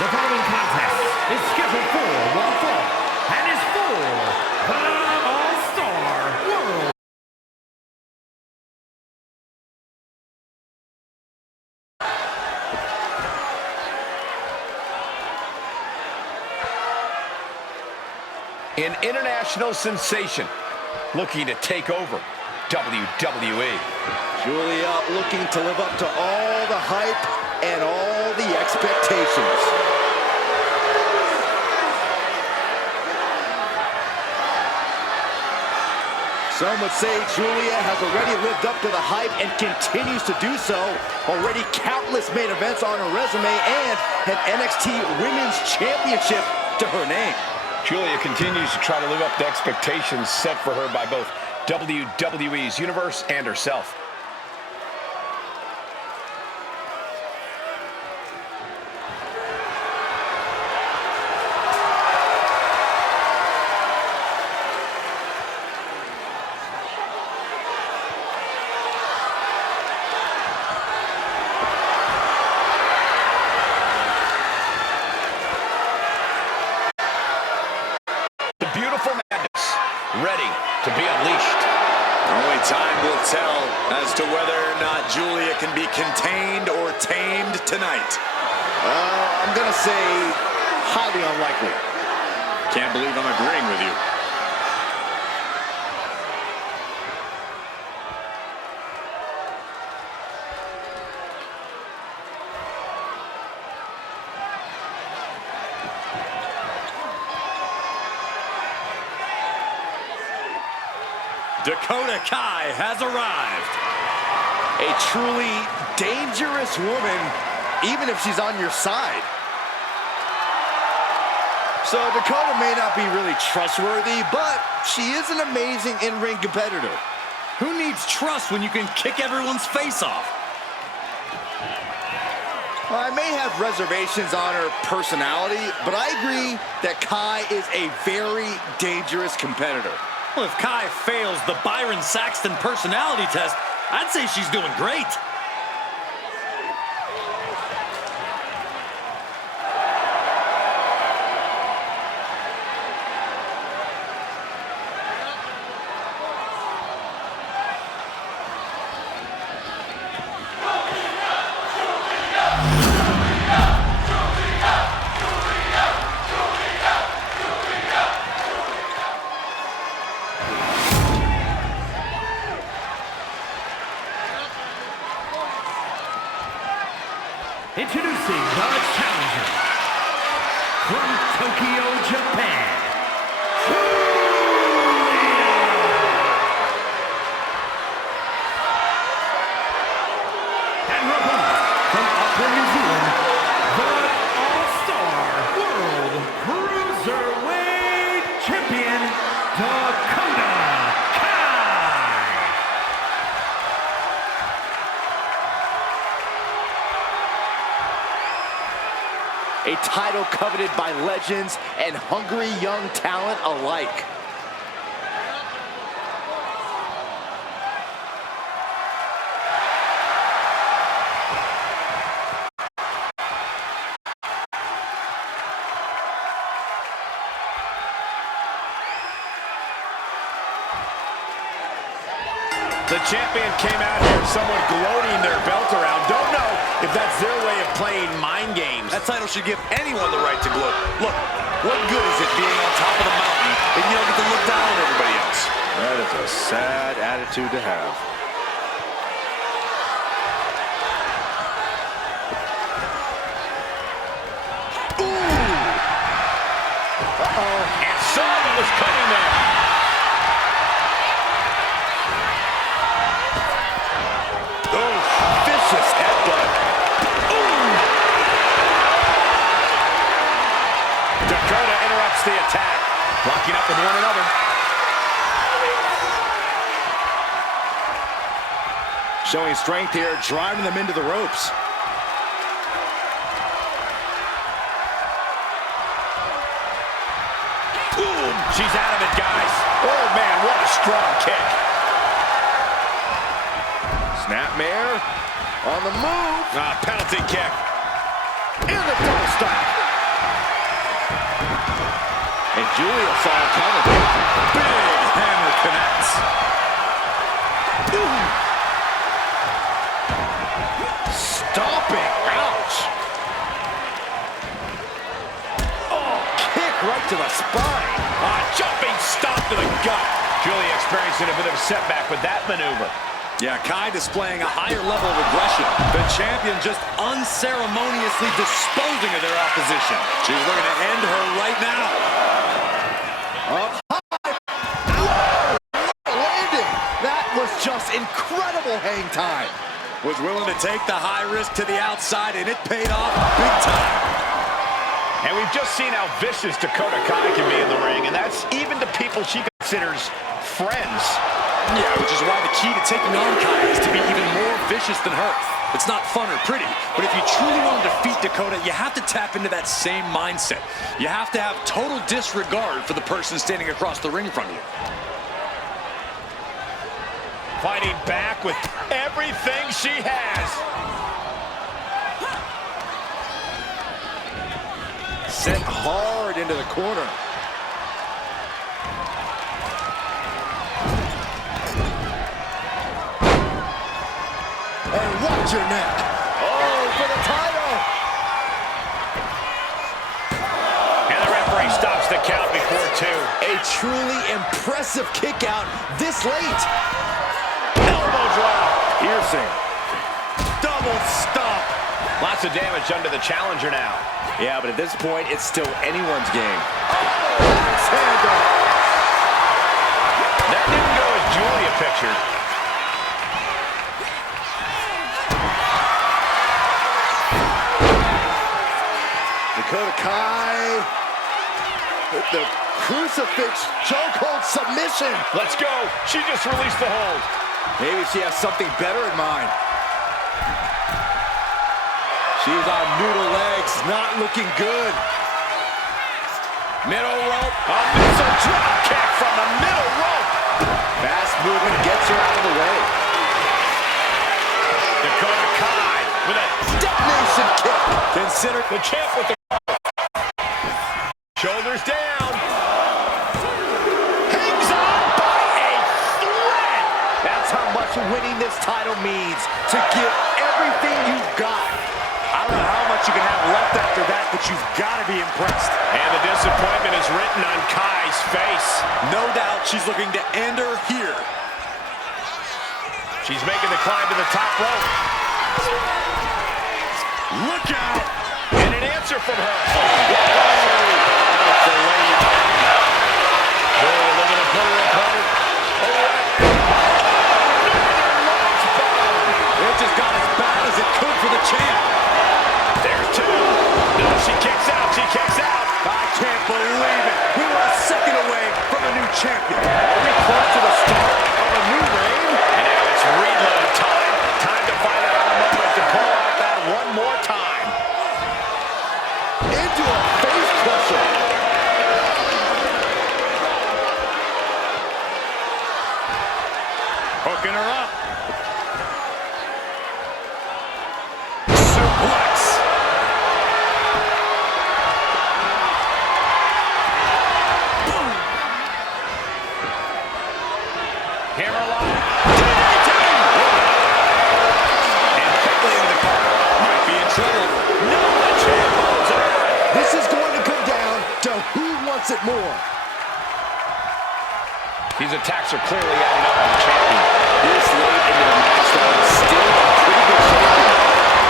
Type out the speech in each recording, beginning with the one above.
The following contest is scheduled for one fall and is for the All-Star World. An international sensation looking to take over WWE. Julia looking to live up to all the hype and all the expectations. Some would say Julia has already lived up to the hype and continues to do so. Already countless main events on her resume and an NXT Women's Championship to her name. Julia continues to try to live up to expectations set for her by both WWE's universe and herself. Beautiful madness, ready to be unleashed. Only time will tell as to whether or not Julia can be contained or tamed tonight. I'm gonna say highly unlikely. Can't believe I'm agreeing with you. Dakota Kai has arrived. A truly dangerous woman, even if she's on your side. So Dakota may not be really trustworthy, but she is an amazing in-ring competitor. Who needs trust when you can kick everyone's face off? I may have reservations on her personality, but I agree that Kai is a very dangerous competitor. Well, if Kai fails the Byron Saxton personality test, I'd say she's doing great. Introducing the challenger from Tokyo, Japan, Julia. And her opponent from Auckland, New Zealand, the All-Star World Cruiserweight Champion, Dakota Kai. A title coveted by legends and hungry young talent alike. The champion came out here somewhat gloating their belt around. Don't know if that's their way of playing mind games. That title should give anyone the right to gloat. Look, what good is it being on top of the mountain if you don't get to look down on everybody else? That is a sad attitude to have. Ooh! Uh-oh. And saw what was coming there. Vicious headbutt. Dakota interrupts the attack, locking up with one another. Showing strength here, driving them into the ropes. Boom! She's out of it, guys. Oh, man, what a strong kick. Snapmare on the move. Penalty kick. And the double stop. And Julia saw it coming. Big hammer connects. Stomping. Ouch. Oh, kick right to the spine. Jumping stomp to the gut. Julia experiencing a bit of a setback with that maneuver. Yeah, Kai displaying a higher level of aggression. The champion just unceremoniously disposing of their opposition. She's looking to end her right now. Up high. Whoa, landing. That was just incredible hang time. Was willing to take the high risk to the outside, and it paid off big time. And we've just seen how vicious Dakota Kai can be in the ring, and that's even to people she considers friends. Yeah, which is why the key to taking on Kai is to be even more vicious than her. It's not fun or pretty, but if you truly want to defeat Dakota, you have to tap into that same mindset. You have to have total disregard for the person standing across the ring from you. Fighting back with everything she has. Sent hard into the corner. And watch your neck. Oh, for the title. And the referee stops the count before 2. A truly impressive kick out this late. Elbow drop. Piercing. Double stomp. Lots of damage under the challenger now. Yeah, but at this point, it's still anyone's game. Oh, handle. That didn't go as Julia pictured. Dakota Kai with the crucifix chokehold submission. Let's go. She just released the hold. Maybe she has something better in mind. She's on noodle legs, not looking good. Middle rope. A missile drop kick from the middle rope. Fast movement gets her out of the way. Dakota Kai with a Detonation kick. consider the champ with the shoulders down. Hangs on by a thread. That's how much winning this title means. To give everything you've got. I don't know how much you can have left after that, but you've got to be impressed. And the disappointment is written on Kai's face. No doubt she's looking to end her here. She's making the climb to the top rope. Look out! And an answer from her. Julia looking to put her opponent away. It just got as bad as it could for the champ. There's 2. No, she kicks out. She kicks out. I can't believe it. We were a second away from a new champion. Are we close to the start of a new reign? And now it's reload time. Time to find out a moment to pull out that one more time. Into a face crusher. Hooking her up. Suplex. Hammerlock. And quickly into the corner. Might be in trouble. No, the champ holds on. This is going to come down to who wants it more. These attacks are clearly adding up on the champion. This late into the match, though, is still in pretty good shape.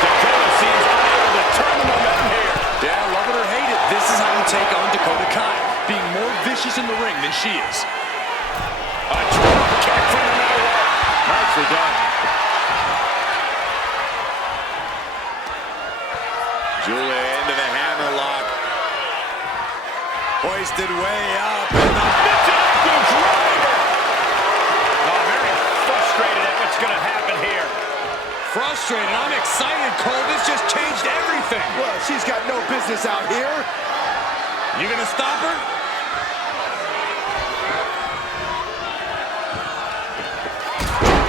Dakota seems unable to turn the momentum here. Yeah, love it or hate it, this is how you take on Dakota Kai. Being more vicious in the ring than she is. A drop kick from the middle rope. Nicely done. Julia into the hammerlock. Hoisted way up. And the Mid-table driver. Oh, very frustrated at what's going to happen here. frustrated. I'm excited, Cole. This just changed everything. Well, she's got no business out here. You gonna stop her?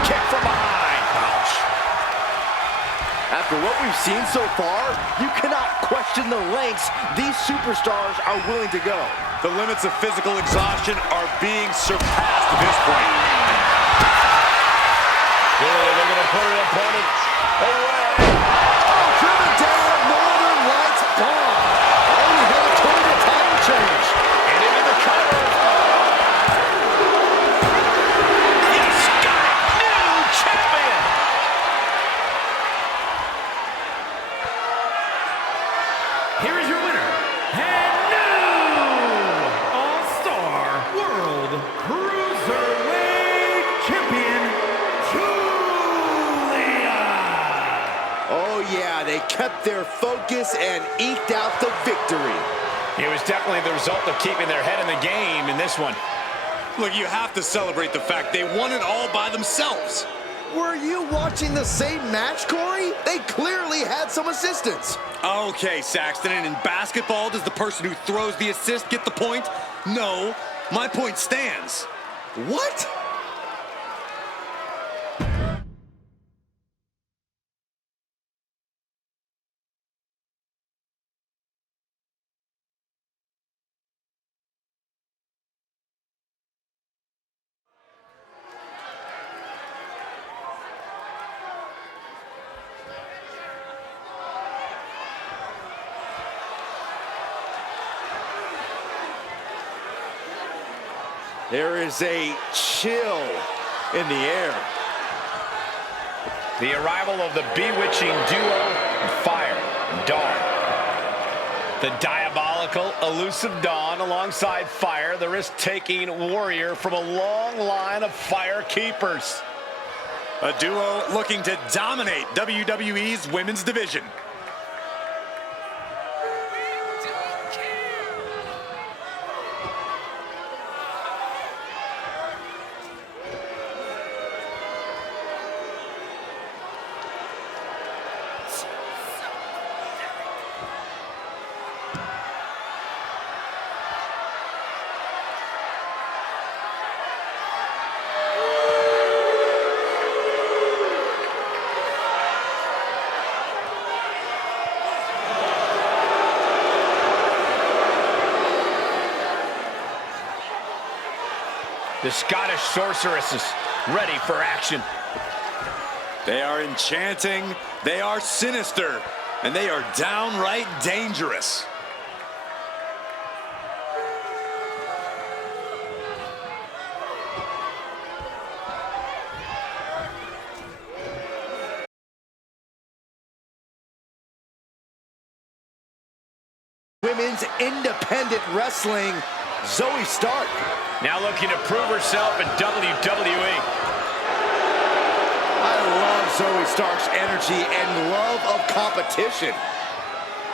Kick from behind. Ouch. After what we've seen so far, you cannot question the lengths these superstars are willing to go. The limits of physical exhaustion are being surpassed at this point. They're going to put an opponent away. Oh, driven down, Northern Lights bomb. Only headed toward the title change. And into the cover. Yes, got it. New champion. Here is your winner, and new All-Star World Cruiserweight Champion, Julia. Oh yeah, they kept their focus and eked out the victory. It was definitely the result of keeping their head in the game in this one. Look, you have to celebrate the fact they won it all by themselves. Were you watching the same match, Corey? They clearly had some assistance. Okay, Saxton, and in basketball, does the person who throws the assist get the point? No, my point stands. What? There is a chill in the air. The arrival of the bewitching duo, Fire and Dawn. The diabolical, elusive Dawn alongside Fire, the risk-taking warrior from a long line of Fire keepers. A duo looking to dominate WWE's women's division. The Scottish sorceresses ready for action. They are enchanting, they are sinister, and they are downright dangerous. Women's independent wrestling, Zoe Stark. Now looking to prove herself in WWE. I love Zoe Stark's energy and love of competition.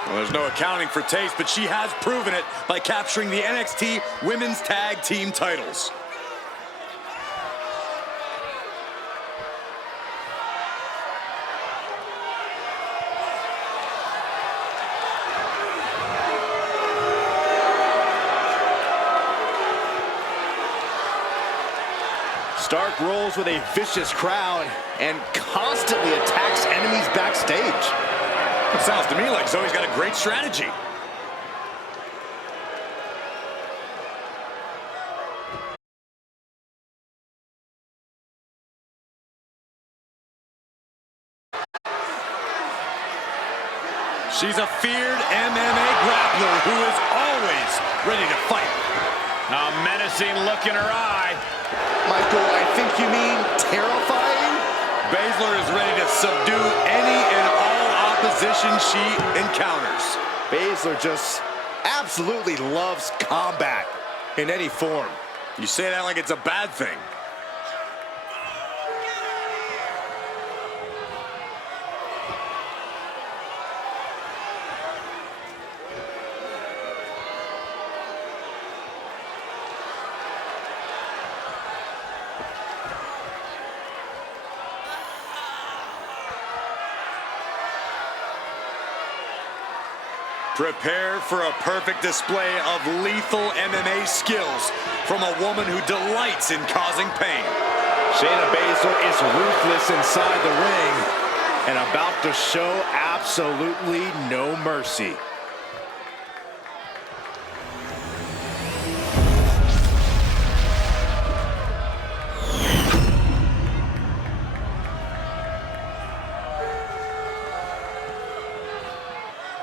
Well, there's no accounting for taste, but she has proven it by capturing the NXT Women's Tag Team titles. Stark rolls with a vicious crowd and constantly attacks enemies backstage. It sounds to me like Zoe's got a great strategy. She's a feared MMA grappler who is always ready to fight. A menacing look in her eye. Michael, I think you mean terrifying? Baszler is ready to subdue any and all opposition she encounters. Baszler just absolutely loves combat in any form. You say that like it's a bad thing. Prepare for a perfect display of lethal MMA skills from a woman who delights in causing pain. Shayna Baszler is ruthless inside the ring. and about to show absolutely no mercy.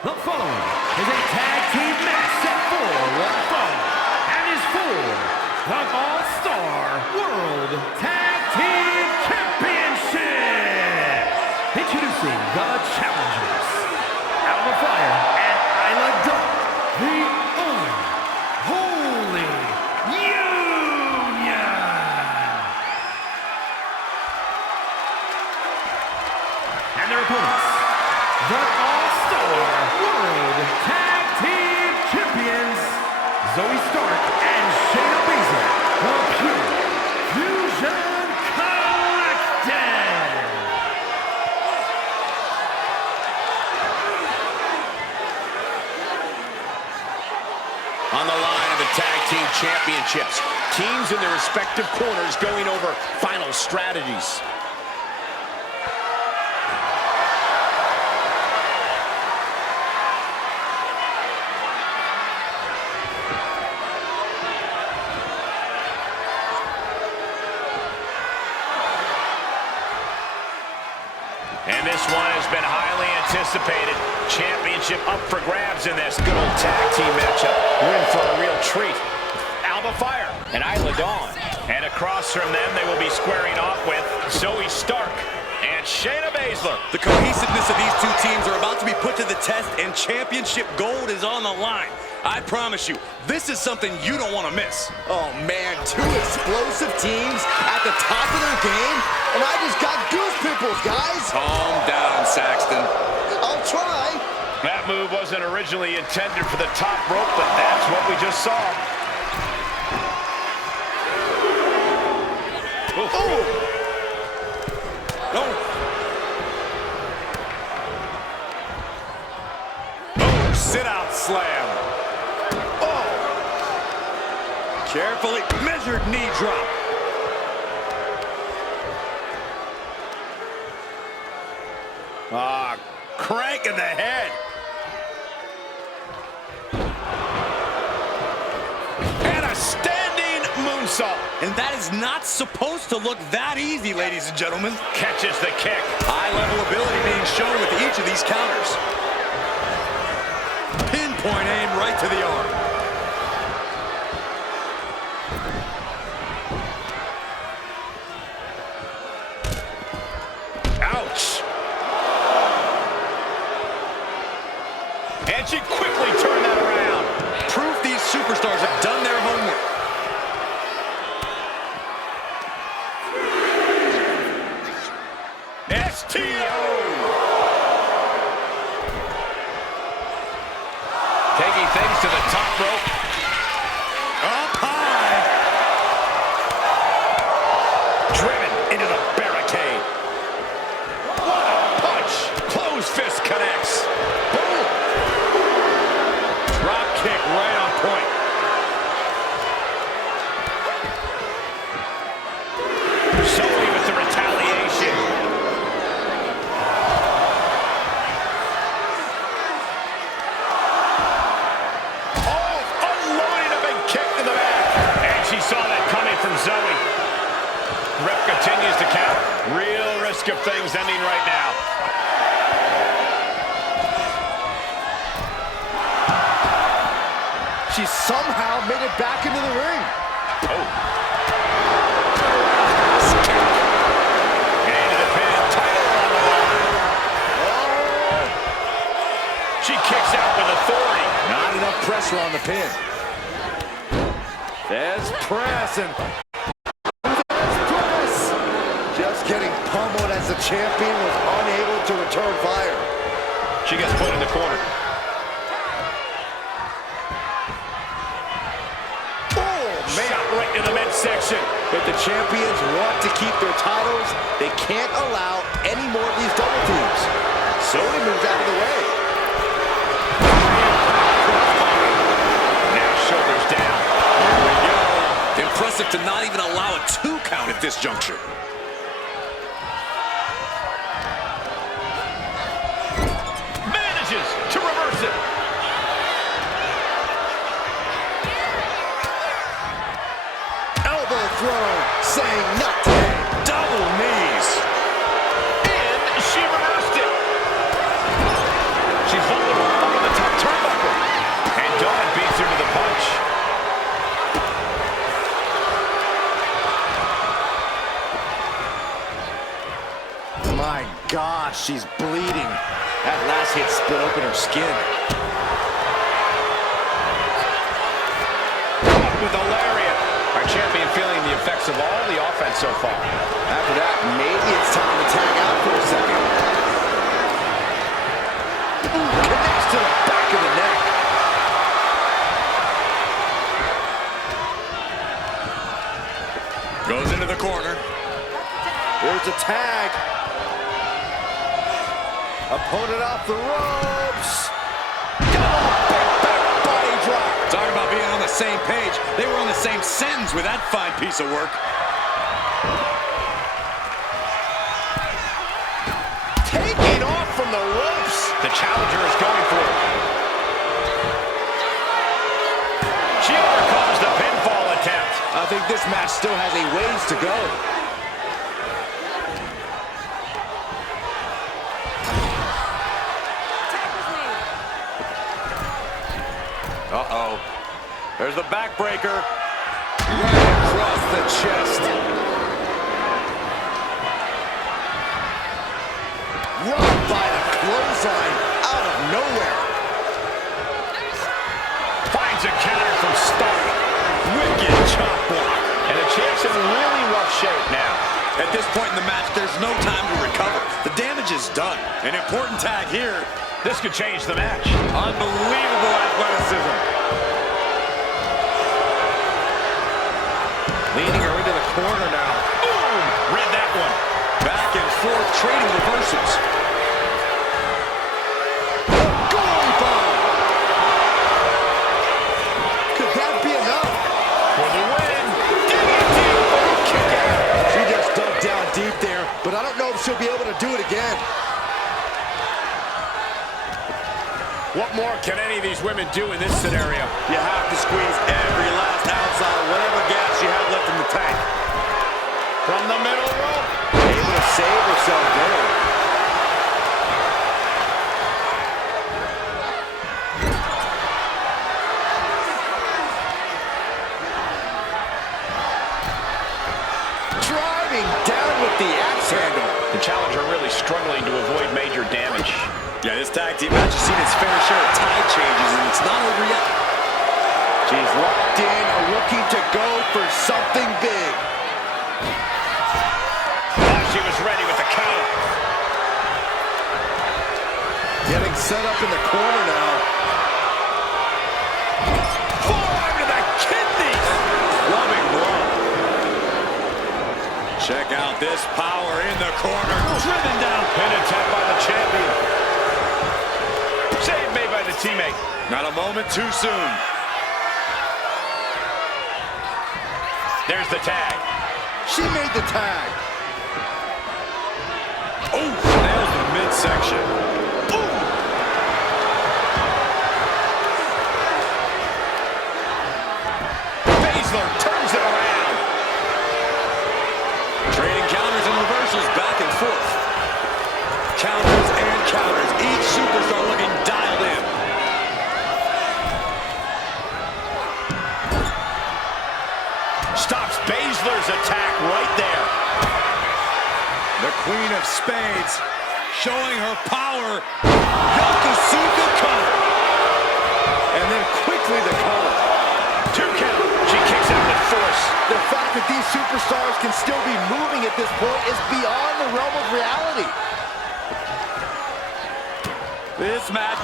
The following is a tag team match set for one fall and is for the All-Star World Tag Team Championship. Introducing the challengers, Alba Fire and Isla Dawn, the Unholy Union. And their opponents, the All-Star World Tag Team Champions, Zoe Stark and Shayna Baszler, the Pure Fusion Collective. On the line of the Tag Team Championships, teams in their respective corners going over final strategies. And this one has been highly anticipated. Championship up for grabs in this good old tag team matchup. We're in for a real treat. Alba Fire and Isla Dawn. And across from them, they will be squaring off with Zoe Stark and Shayna Baszler. The cohesiveness of these two teams are about to be put to the test, and championship gold is on the line. I promise you, this is something you don't want to miss. Oh man, two explosive teams at the top of their game, and I just got goose pimples, guys. Calm down, Saxton. I'll try. That move wasn't originally intended for the top rope, but that's what we just saw. Oh! Sit-out slam. Oh! Carefully measured knee drop. Crank in the head. And a standing moonsault. And that is not supposed to look that easy, ladies and gentlemen. Catches the kick. High-level ability being shown with each of these counters. Pinpoint aim right to the arm. Ouch. And she quickly turned that around. Proof these superstars have done their homework. STO. Taking things to the top rope. Up high. Driven into the barricade. What a punch. Closed fist connects. Boom. Drop kick right on point. Zoe with the retaliation. Oh, unloading a big kick to the back. And she saw that coming from Zoe. Ref continues to count. Real risk of things ending right now. She somehow made it back into the ring. Oh. Into the pin. Title on the line. Oh. She kicks out with authority. Not enough pressure on the pin. There's press and there's press. Just getting pummeled as the champion was unable to return fire. She gets put in the corner. Shot right to the midsection. If the champions want to keep their titles, they can't allow any more of these double teams. Zoe moves out of the way. Now shoulders down. Here we go. Impressive to not even allow a 2 count at this juncture. throne, saying not today. Double knees. And she reversed it. She's vulnerable over the top turnbuckle. And Dawn beats her to the punch. My gosh, she's bleeding. That last hit split open her skin. With a lariat. Our champion feeling the effects of all the offense so far. After that, maybe it's time to tag out for a second. Ooh, connects to the back of the neck. Goes into the corner. There's a tag. Opponent off the ropes. Back body drop. Talk about being on the same page. They were on the same sentence with that fine piece of work. Taking off from the ropes. The challenger is going for it. She overcomes the pinfall attempt. I think this match still has a ways to go. Uh-oh. There's the backbreaker. Right across the chest. Run by the clothesline out of nowhere. Finds a counter from Stark. Wicked chop block. And the champ's in really rough shape now. At this point in the match, there's no time to recover. The damage is done. An important tag here. This could change the match. Unbelievable athleticism. Leading her into the corner now. Boom! Read that one. Back and forth, trading reversals. Going bomb. Could that be enough? For the win. Kick out. She just dug down deep there, but I don't know if she'll be able to do it again. What more can any of these women do in this scenario? You have to squeeze every last ounce out of whatever gas you have left in the tank. From the middle rope. Able to save herself there. Driving down with the axe handle. The challenger really struggling to avoid major damage. Yeah, this tag team match has seen its fair share of tide changes, and it's not over yet. She's locked in, looking to go for something big. She was ready with the counter. Getting set up in the corner now. Forearm to the kidneys. Loving blow. Check out this power in the corner. Driven down. Pin attempt by the champion. Save made by the teammate. Not a moment too soon. There's the tag. She made the tag. Oh, nails the midsection. Boom. Baszler turns it around. Trading counters and reversals back and forth. Counters and counters. Each superstar looking dialed in. Stops Baszler's attack right there. The Queen of Spades showing her power. Yokosuka cover. And then quickly the cover. 2 count. She kicks out with force. The fact that these superstars can still be moving at this point is beyond the realm of reality. This match.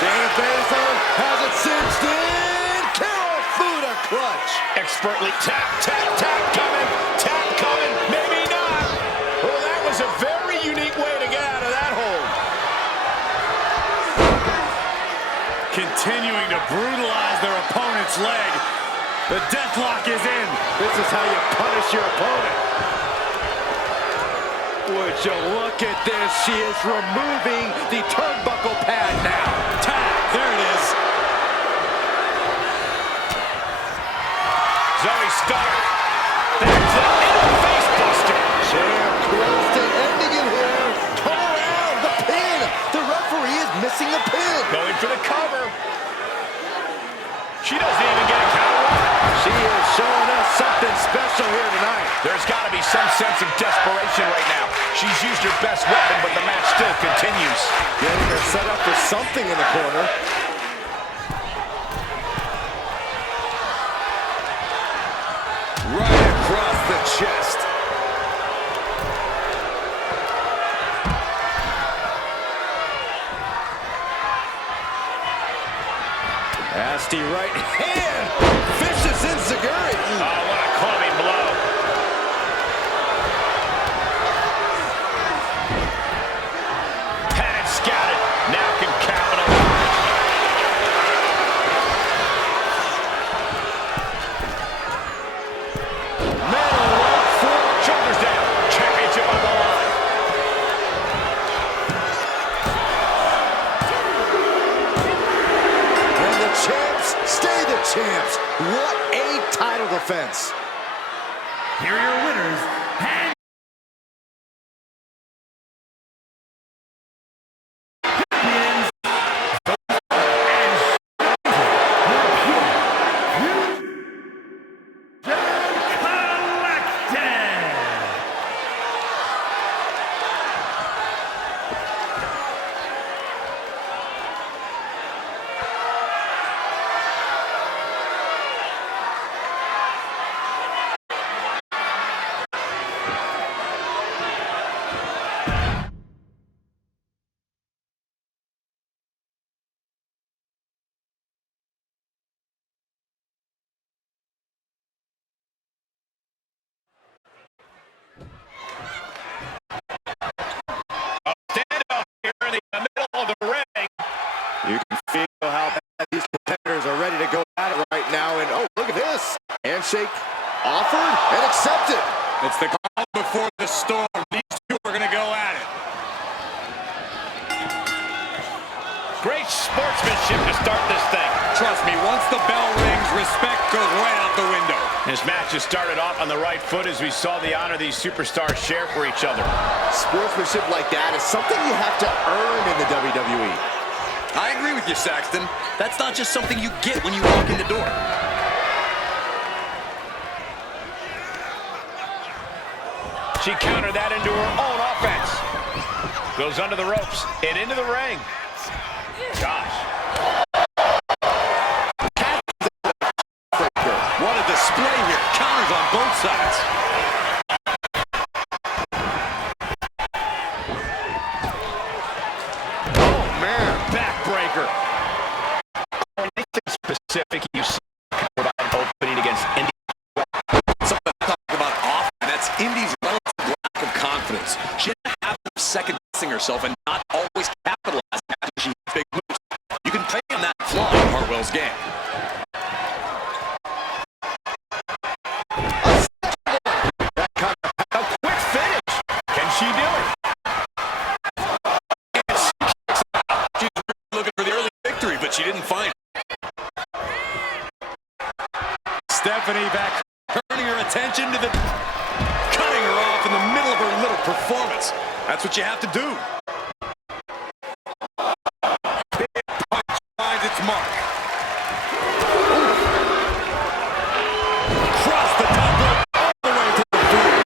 Shayna Baszler has it cinched in. Carol Fuda clutch. Expertly tap, tap, tap coming. Tap coming. Maybe not. Well, that was a very unique way to get out of that hold. Continuing to brutalize their opponent's leg. The deathlock is in. This is how you punish your opponent. Would you look at this? She is removing the turnbuckle pad now. Tag, there it is. Zoe Stark sense of desperation right now. She's used her best weapon, but the match still continues. Getting her set up for something in the corner. Right across the chest. Nasty right hand. Vicious enziguri. Oh, what a clubbing blow. Had it scouted. Now can capitalize. Shoulders down. Championship on the line. And the champs stay the champs. What a title defense. Here are your winners, and champions, You can feel how bad these competitors are ready to go at it right now. And oh, look at this. Handshake offered and accepted. It's the calm before the storm. These two are going to go at it. Great sportsmanship to start this thing. Trust me, once the bell rings, respect goes right out the window. This match has started off on the right foot as we saw the honor these superstars share for each other. Sportsmanship like that is something you have to earn in the WWE. I agree with you, Saxton. That's not just something you get when you walk in the door. She countered that into her own offense. Goes under the ropes and into the ring. Gosh. What a display here. Counters on both sides. Oh, man. Backbreaker. Anything specific you see about opening against Indy? Something I talk about often. That's Indy's relative lack of confidence. She didn't have second guessing herself and not always capitalizing after she hits big moves. You can play on that flaw in Hartwell's game. A quick finish. Can she do it? And she's really looking for the early victory, but she didn't find it. Stephanie back, turning her attention to the... cutting her off in the middle of her little performance. That's what you have to do. Big punch finds its mark. Cross the top rope all the way to the floor.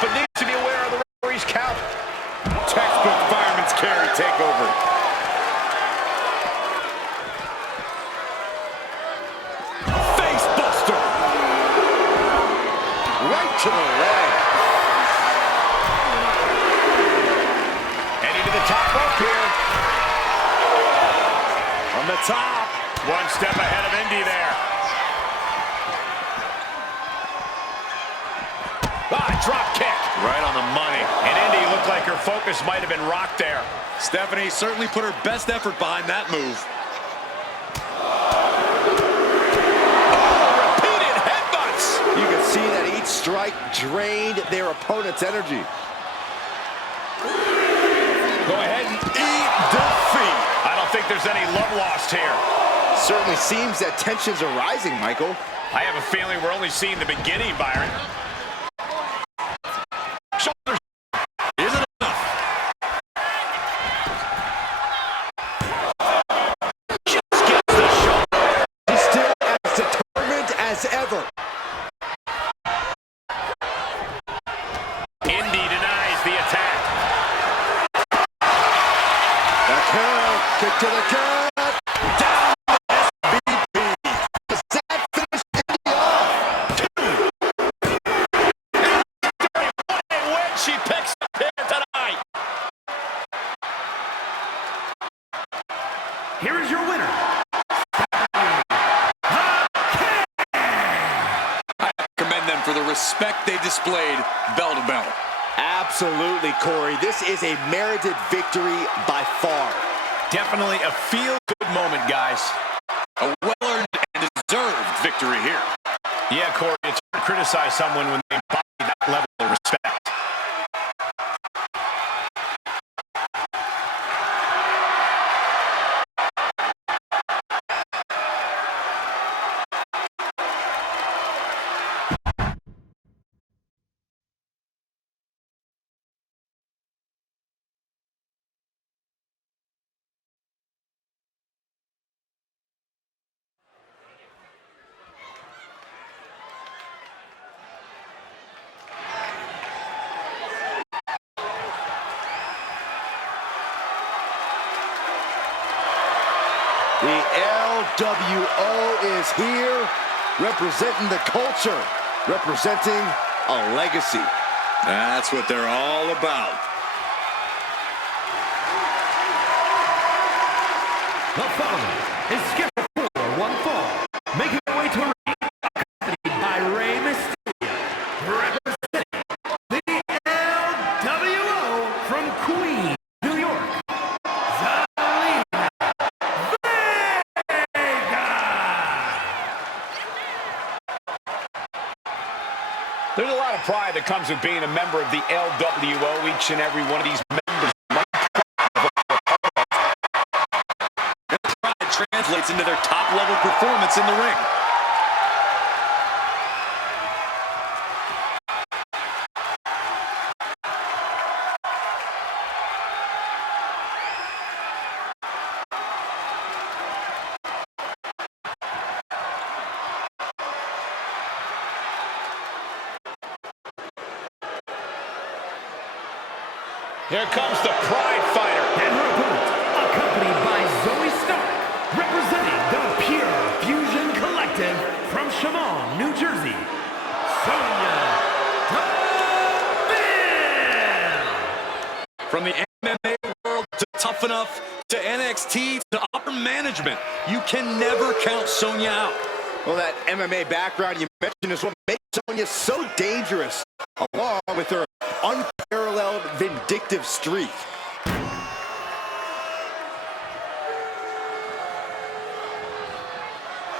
But needs to be aware of the referee's count. Textbook fireman's carry takeover. Face buster. Right to the leg. Heading to the top rope here. On the top. One step ahead of Indy there. Drop kick. Right on the money. And Indy looked like her focus might have been rocked there. Stephanie certainly put her best effort behind that move. Oh, repeated headbutts. You can see that each strike drained their opponent's energy. Go ahead and eat defeat. I don't think there's any love lost here. Certainly seems that tensions are rising, Michael. I have a feeling we're only seeing the beginning, Byron. Shoulders Isn't enough. just gets the shoulder. He's still as determined as ever. Kick to the gut. Down SBP. Does that finish Indy off? When she picks up here tonight. Here is your winner. I commend them for the respect they displayed bell to bell. Absolutely, Corey. This is a merited victory by far. Definitely a feel-good moment, guys. A well-earned and deserved victory here. Yeah, Corey, it's hard to criticize someone when they embody that level of respect. The LWO is here, representing the culture, representing a legacy. That's what they're all about. The following is scheduled for one fall. Making their way to a ring, accompanied by Rey Mysterio, representing the LWO from Queens, New York, Zelina Vega. There's a lot of pride that comes with being a member of the LWO. Each and every one of these members Translates into their top-level performance in the ring. Here comes the Pride Fighter. And her opponent, accompanied by Zoe Stark, representing the Pure Fusion Collective from Chemung, New Jersey, Sonya Deville. From the MMA world to Tough Enough to NXT to upper management, you can never count Sonya out. Well, that MMA background you mentioned is what makes Sonya so dangerous, along with her unparalleled vindictive streak.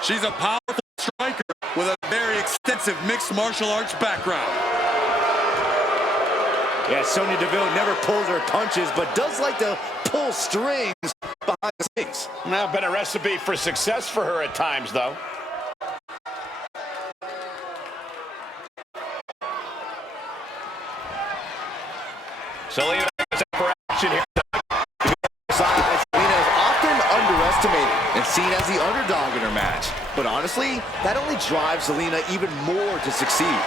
She's a powerful striker with a very extensive mixed martial arts background. Yeah, Sonya Deville never pulls her punches, but does like to pull strings behind the scenes. Now, been a recipe for success for her at times, though. Zelina is up for action here. Zelina is often underestimated and seen as the underdog in her match. But honestly, that only drives Zelina even more to succeed.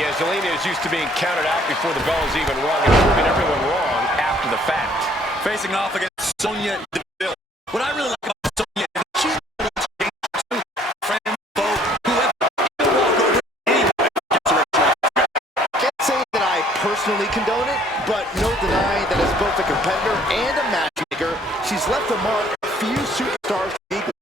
Yeah, Zelina is used to being counted out before the bell is even rung and proving everyone wrong after the fact. Facing off against Sonya Deville. What I really like about Sonya is she's able to change to friend, foe, whoever. She'll walk over anybody gets her back. Can't say that I personally condone it, but no denying that as both a competitor and a matchmaker, she's left a mark a few superstars can equal.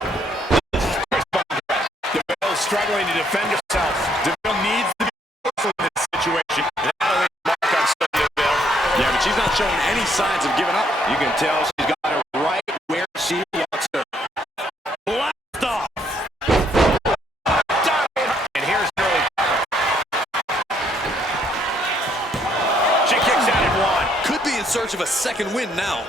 Deville struggling to defend herself. Deville needs to be careful in this situation. That'll leave a mark on Sonya Deville. Yeah, but she's not showing any signs of giving up. You can tell she's got her right where she wants her. Blast off! And here's early. She kicks out at one. Could be in search of a second win now.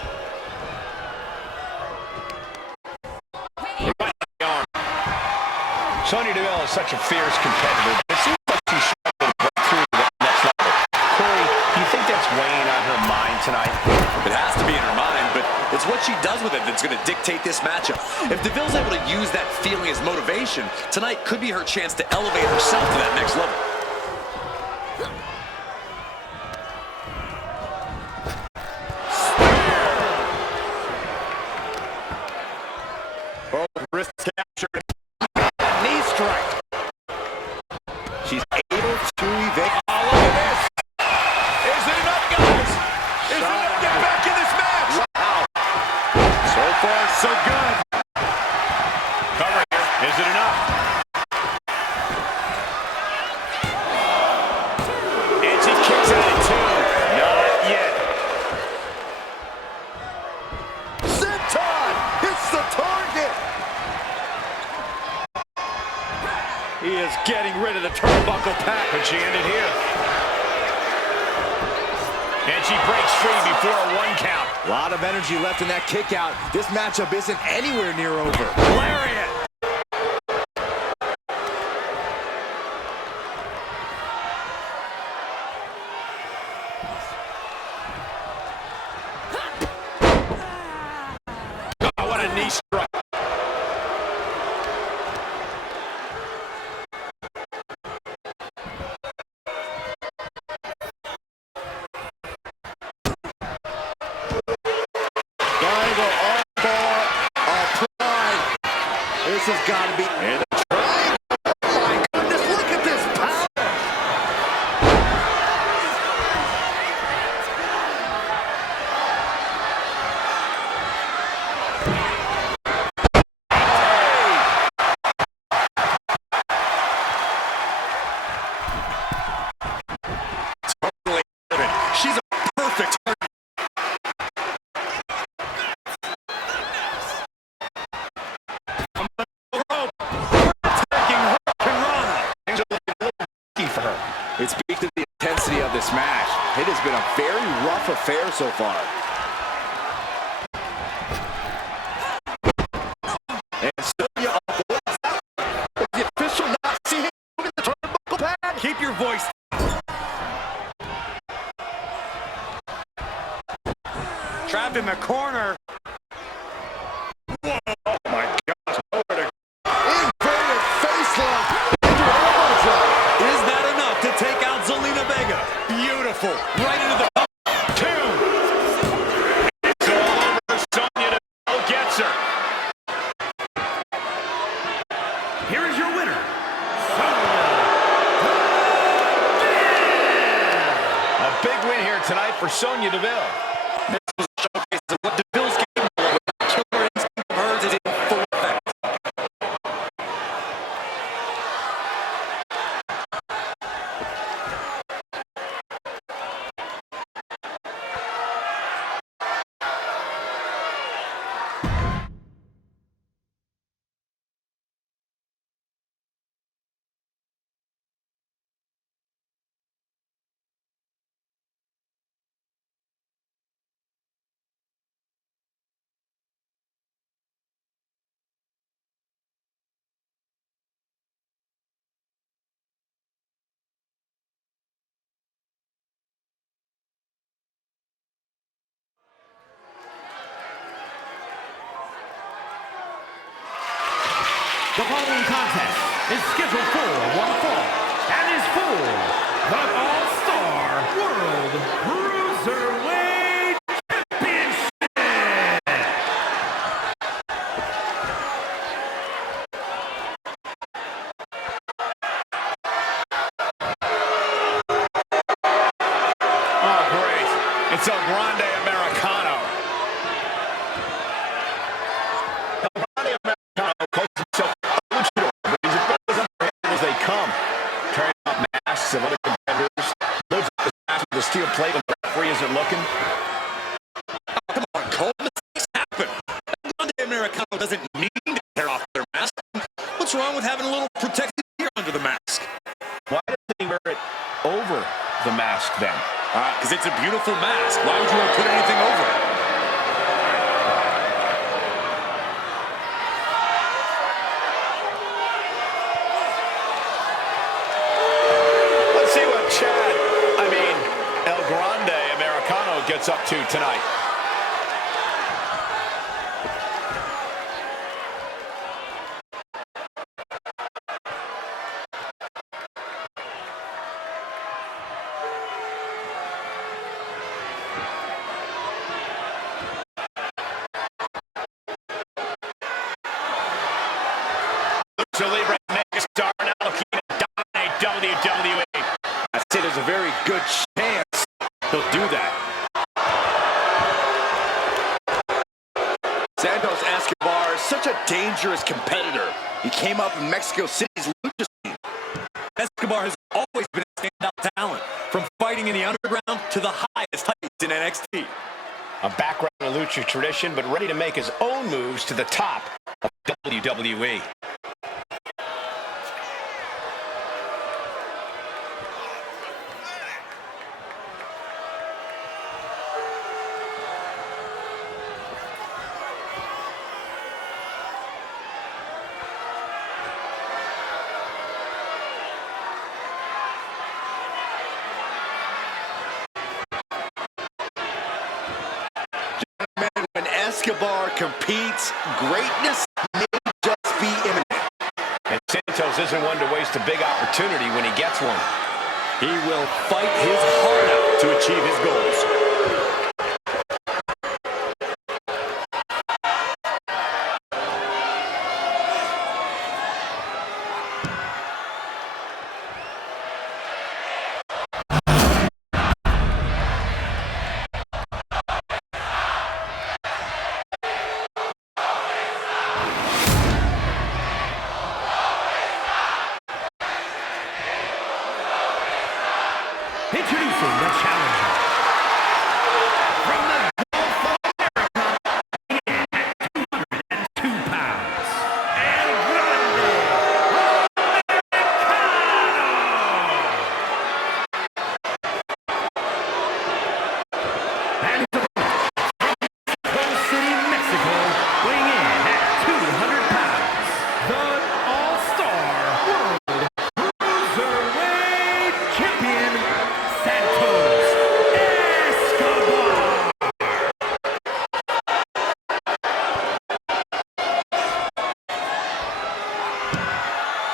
Sonya Deville is such a fierce competitor. It seems like she's struggling to break through to that next level. Corey, do you think that's weighing on her mind tonight? It has to be in her mind, but it's what she does with it that's going to dictate this matchup. If Deville's able to use that feeling as motivation, tonight could be her chance to elevate herself to that next level. chanted here. And she breaks free before a 1 count. A lot of energy left in that kick out. This matchup isn't anywhere near over. Lariat. Oh, what a knee strike. This has got to be in the triangle. Oh my goodness, look at this power. She's a perfect target. It speaks to the intensity of this match. It has been a very rough affair so far. And Sonya off the left. Is the official not seeing the turnbuckle pad? Keep your voice. Trapped in the corner. Whoa, oh my gosh. Inverted face lock. Into an elbow drop. Is that enough to take out Zelina Vega? Beautiful. Right into the 2. It's all over. Sonya Deville gets her. Here is your winner, Sonya Deville. A big win here tonight for Sonya Deville. This was a showcase of what Deville's capable of. The killer instinct of hers is in full effect. The following contest is scheduled for one fall and is for the All-Star World Cruiserweight Championship. Oh, great. It's El Grande Americano. El Grande Americano calls himself a luchador, but he's about as underhanded as they come. Carrying out masks of other competitors. Loads up his ass with a steel plate when the referee isn't looking. Come on, Cole. Mistakes happen. El Grande Americano doesn't need to tear off their mask. What's wrong with having a little protective gear under the mask? Why doesn't he wear it over the mask then? Because it's a beautiful mask. Why would you want to put anything over it? Let's see what El Grande Americano gets up to tonight. Libre megastar now looking to dominate WWE. I'd say there's a very good chance he'll do that. Santos Escobar is such a dangerous competitor. He came up in Mexico City's lucha scene. Escobar has always been a standout talent, from fighting in the underground to the highest heights in NXT. A background in lucha tradition, but ready to make his own moves to the top of WWE. Escobar competes, greatness may just be imminent. And Santos isn't one to waste a big opportunity when he gets one. He will fight his heart out to achieve his goals. Introducing the challenger. From the Gulf of America, at 202 pounds, El Grande Americano. And his opponent from Mexico City, Mexico, weighing in at 200 pounds, the All-Star World Cruiserweight Champion, Santos Escobar.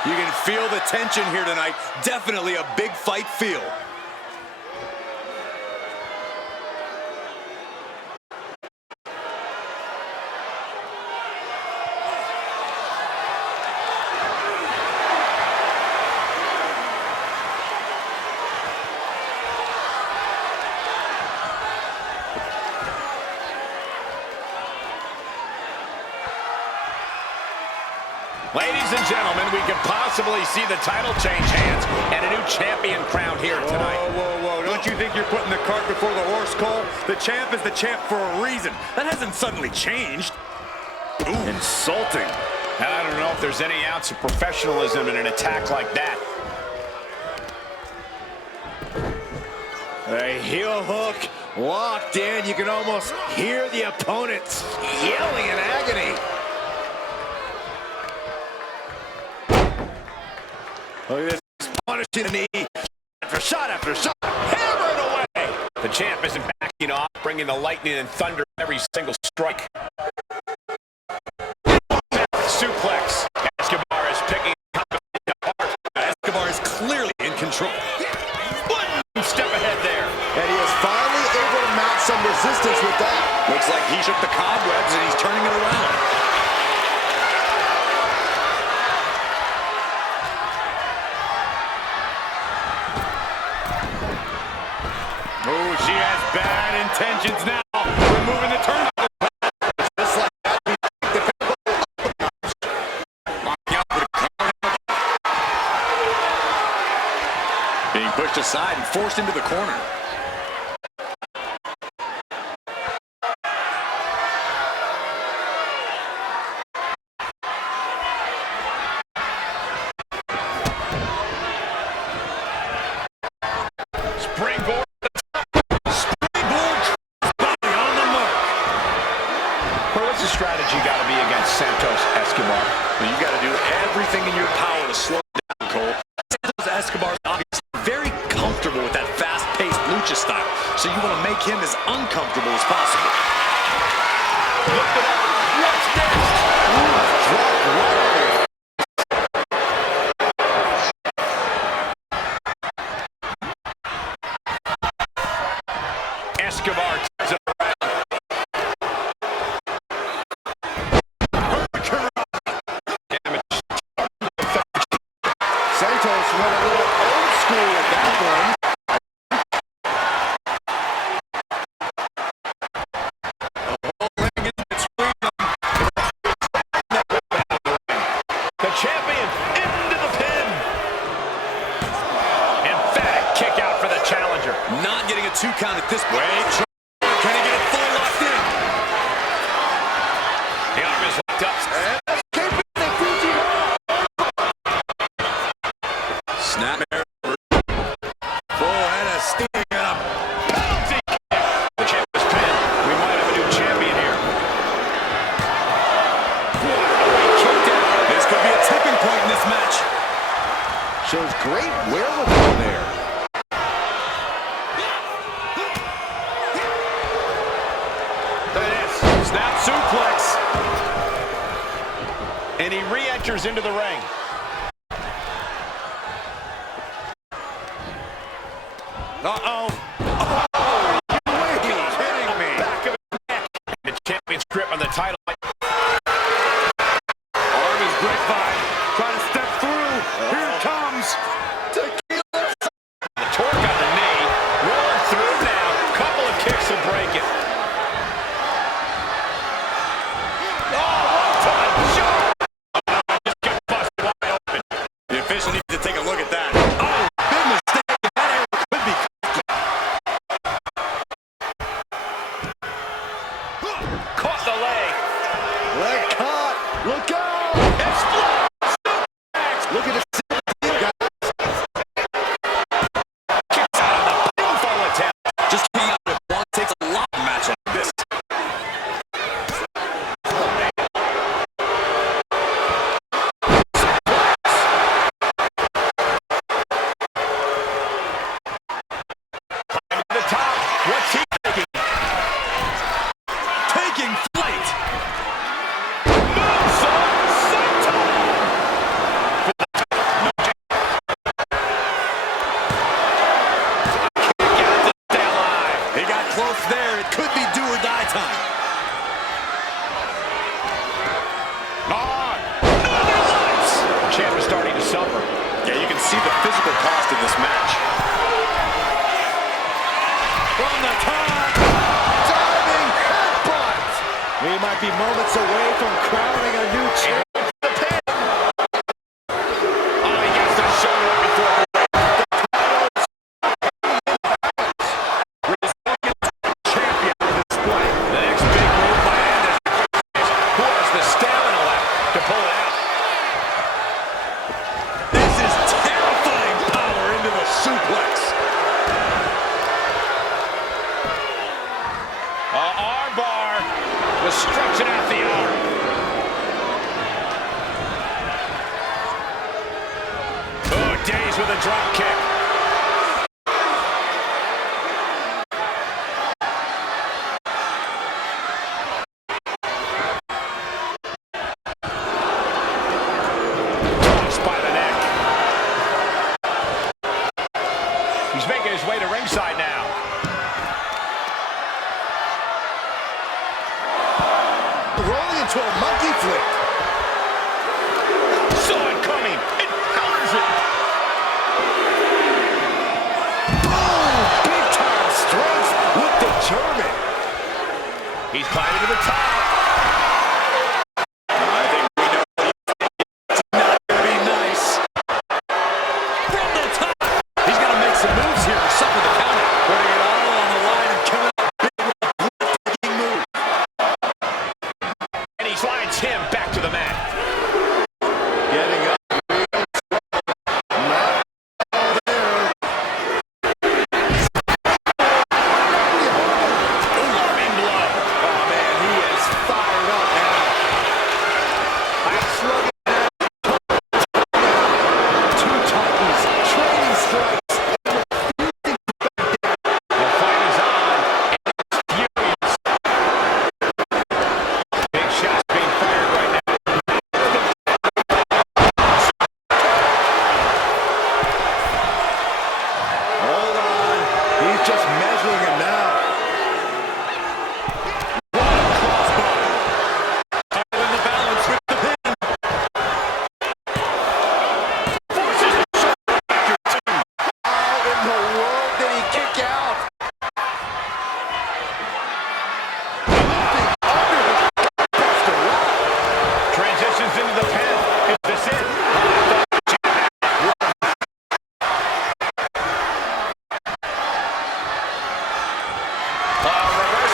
You can feel the tension here tonight. Definitely a big fight feel. Ladies and gentlemen, we could possibly see the title change hands and a new champion crowned here tonight. Whoa, whoa, whoa. Don't you think you're putting the cart before the horse, Cole? The champ is the champ for a reason. That hasn't suddenly changed. Ooh, insulting. I don't know if there's any ounce of professionalism in an attack like that. A heel hook locked in. You can almost hear the opponents yelling in agony. Look at this, punishing the knee. Shot after shot, hammer it away. The champ isn't backing off, bringing the lightning and thunder every single strike. Suplex. Escobar is picking competition apart. Escobar is clearly in control. One step ahead there. And he is finally able to mount some resistance with that. Looks like he shook the cobwebs and he's turning it around. Oh, she has bad intentions now. Removing the turnbuckle. Just like that. Being pushed aside and forced into the corner. Springboard. What's the strategy got to be against Santos Escobar? Well, you got to do everything in your power to slow down, Cole. Santos Escobar is obviously very comfortable with that fast-paced lucha style, so you want to make him as uncomfortable as possible. Look at that. What's next? Drop right on there. Escobar turns it around. Santos went a little old school with that one. The champion into the pin. Emphatic kick out for the challenger. Not getting a 2 count at this point. Can he get it fully locked in? The arm is locked up. Snap. Full head of steam and a Bouncy kick. The champ is pinned. We might have a new champion here. This could be a tipping point in this match. Shows great wherewithal there. Snap suplex. And he re-enters into the ring. Uh-oh. Are you kidding me? Back of the neck. The champion's grip on the title. Arm is grapevine. Trying to step through. Here it comes. The torque on the knee. Rolling through now. Couple of kicks will break it. Oh, one-time shot. Just get busted wide open. The official needs to take a look at that. Oh, big mistake. That area could be. Caught the leg. Leg caught. Look out. Explode. Look at the guys. Kicks out of the pinfall attempt. Just hang out if one takes a lot match like this. To the top. What's he thinking? Taking flight. Moonsault senton. Can't get it to stay alive. He got close there. It could be do or die time. On. Northern Lights. Champ is starting to suffer. Yeah, you can see the physical cost in this match. From the top. Diving headbutt. We might be moments away from crowning a new champ. Oh, he gets the shoulder right before the champion on display. The next big move by Anderson. Who has the stamina left to pull it out? This is terrifying power into the suplex. Arm bar was stretching out the arm. Oh, Days with a drop kick. Tossed by the neck. He's making his way to ringside now. Rolling into a monkey flip. Saw it coming. It counters it. Boom! Big time strength with the German. He's climbing to the top. I think we know it's not going to be nice. From the top. He's got to make some moves here to suffer the counter. Putting it all on the line and coming up big with a breathtaking move. And he slides him back to the mat. Getting up. Not all there. Alarming blow. Oh man, he is fired up now. I'm slugging down. Two Titans, training strikes. The fight is on. And it's furious. Big shots being fired right now. Hold on. He's just measuring him now. In the balance with the pin. Forces the shoulder after two. How in the world did he kick out? Buster, wow. Transitions into the pin. Is this it? Reverse.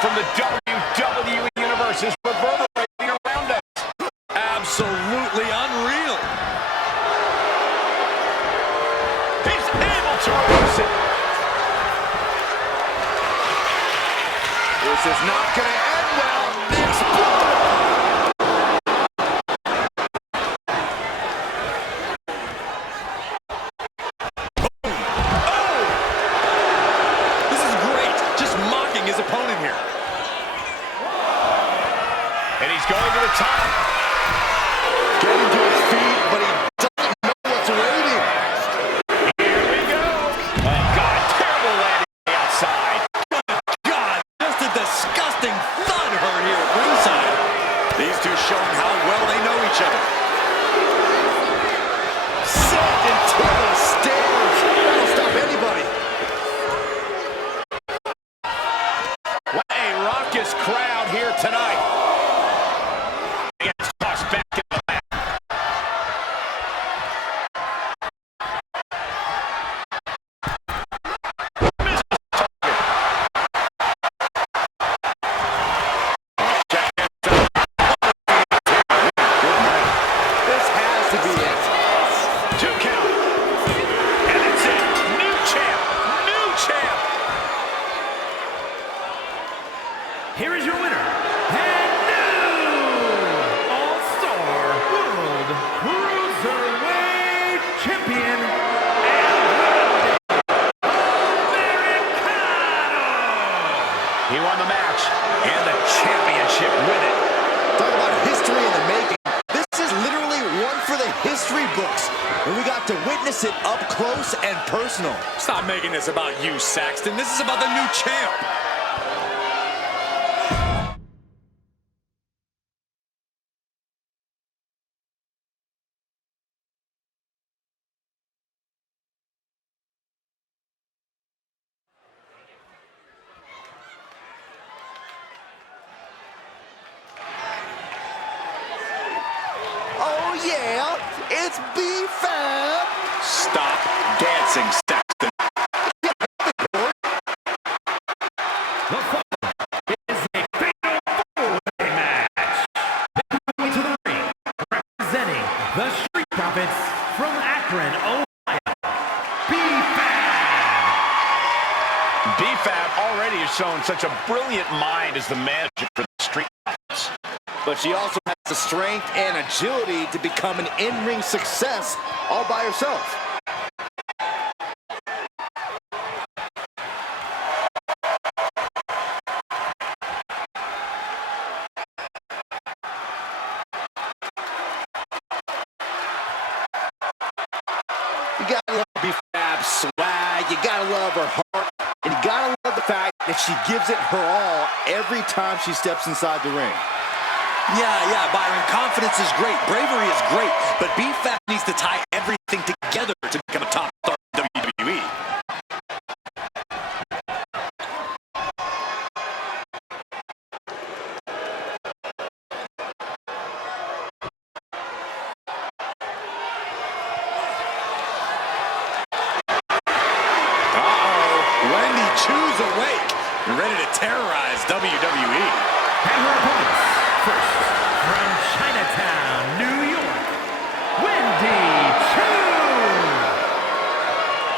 From the WWE Universe is reverberating around us. Absolutely unreal. He's able to reverse it. This is not going to end well. The exploder. 2 count. And that's it. New champ. New champ. Here is your winner, and new All-Star World Cruiserweight Champion, He won the match and the championship with it. Talk about history in the making. This is literally one for the history books. And we got to witness it up close and personal. Stop making this about you, Saxton. This is about the new champ. Oh yeah, it's FAW. Stop dancing, Saxton. The following is a fatal four-way match. Coming to the ring, representing the Street Profits from Akron, Ohio, FAW. BFAB already has shown such a brilliant mind as the manager for the Street Profits. But she also has the strength and agility to become an in-ring success all by herself. You gotta love BFAB's swag, you gotta love her heart, and you gotta love the fact that she gives it her all every time she steps inside the ring. Yeah, Byron, confidence is great, bravery is great, but BFAB needs to tie everything together to become a top star in WWE. Wendy Chu's awake and ready to terrorize WWE. And her opponents, first, from Chinatown, New York, Wendy Chu.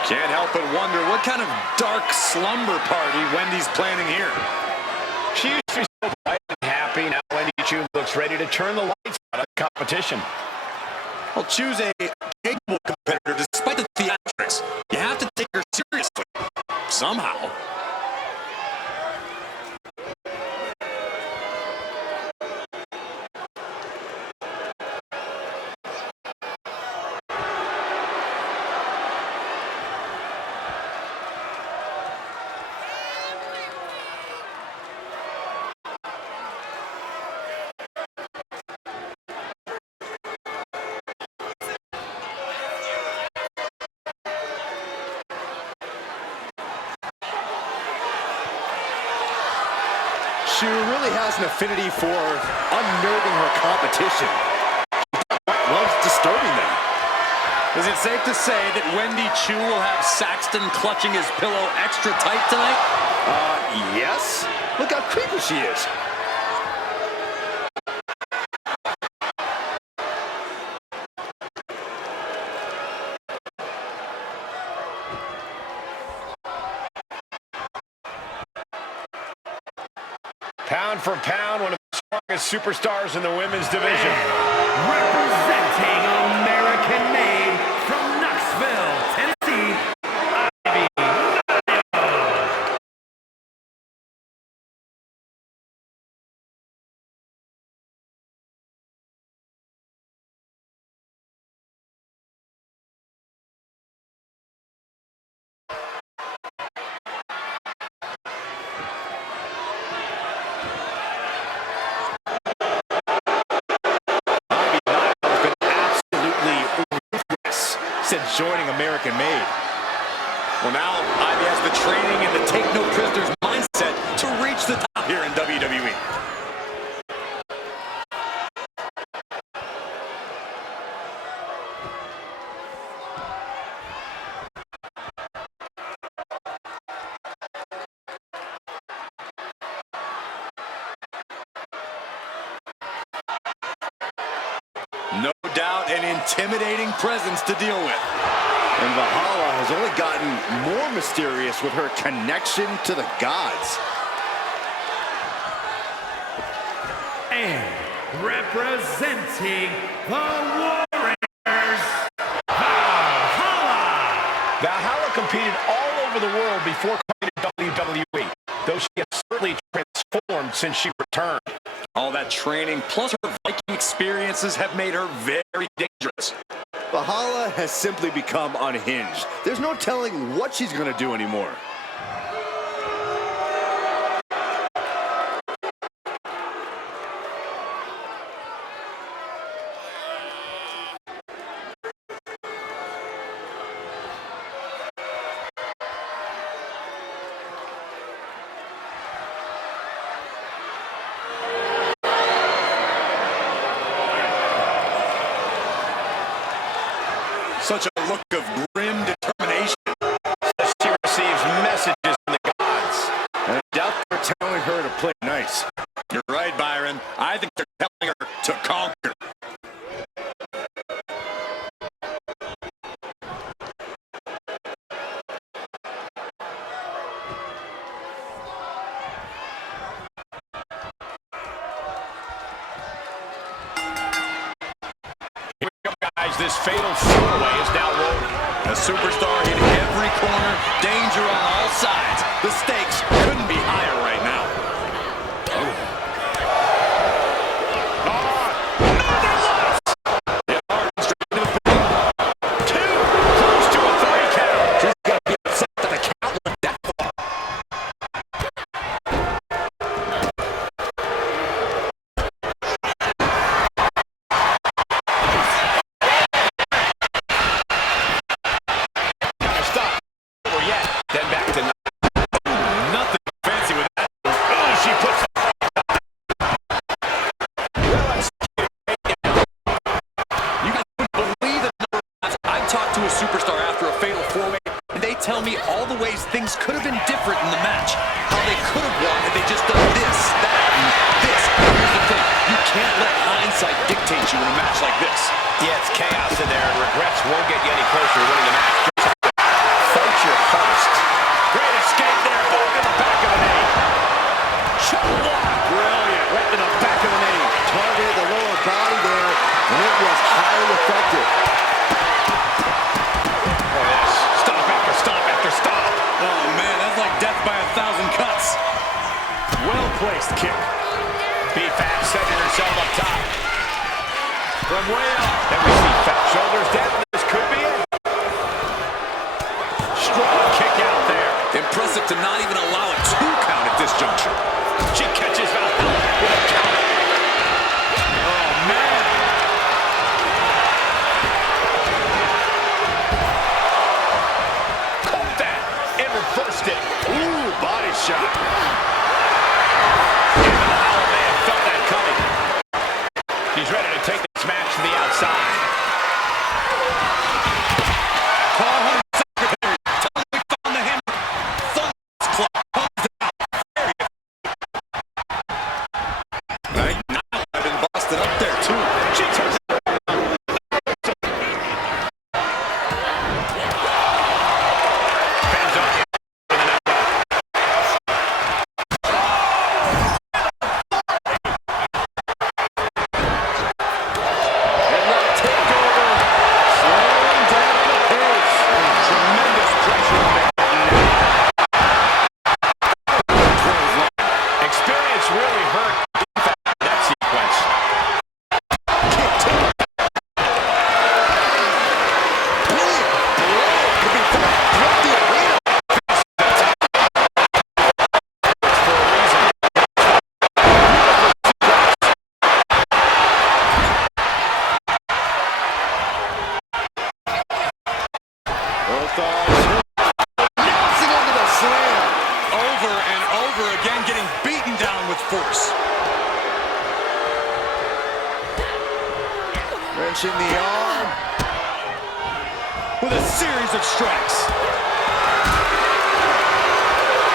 Can't help but wonder what kind of dark slumber party Wendy's planning here. She used to be so bright and happy. Now Wendy Chu looks ready to turn the lights out of the competition. Well, Chu's a capable competitor despite the theatrics. You have to take her seriously. Somehow. She really has an affinity for unnerving her competition. She loves disturbing them. Is it safe to say that Wendy Chu will have Saxton clutching his pillow extra tight tonight? Yes. Look how creepy she is. Pound for pound, one of the strongest superstars in the women's division. Representing American-made from Knoxville, Tennessee, Ivy Nile. Since joining American Made. Well, now Ivy has the training and the take no prisoners mindset to reach the top here in WWE. No doubt an intimidating presence to deal with. And Valhalla has only gotten more mysterious with her connection to the gods. And representing the Warriors, Valhalla! Valhalla competed all over the world before coming to WWE, though she has certainly transformed since she returned. All that training plus her Viking experiences have made her very dangerous. Valhalla has simply become unhinged. There's no telling what she's going to do anymore. Such a look of grim determination. She receives messages from the gods. And I doubt they're telling her to play nice. You're right, Byron. I think they're telling her to conquer. This fatal four-way is now rolling. A superstar in every corner, danger on all sides. The stakes couldn't be higher right now. Two, close to a 3 count. She's got to be upset that the count went that far. Tell me all the ways things could have been different in the match. How they could have won had they just done this, that, and this. Here's the thing. You can't let hindsight dictate you in a match like this. Yeah, it's chaos in there, and regrets won't get you any closer to winning the match. Just fight your first. Great escape there. Boom in the back of the knee. Shot block. Brilliant. Right to the back of the knee. Targeted the lower body there, and it was highly effective. Stop. Oh, man, that's like death by 1,000 cuts. Well-placed kick. B-Fab setting herself up top. From way up. Then we see Fab shoulders down. This could be it. Strong kick out there. Impressive to not even allow a 2 count at this juncture. She catches Valhalla with a counter. Oh, man. Reversed it. Ooh, body shot. And Valhalla may have felt that coming. She's ready to take this match to the outside. Call home secretary. Tell him we found the hammer. Thumbs club comes out. Right now, I've been busted up there, too. She turns it around. Bends on you. Wrenching the arm. With a series of strikes.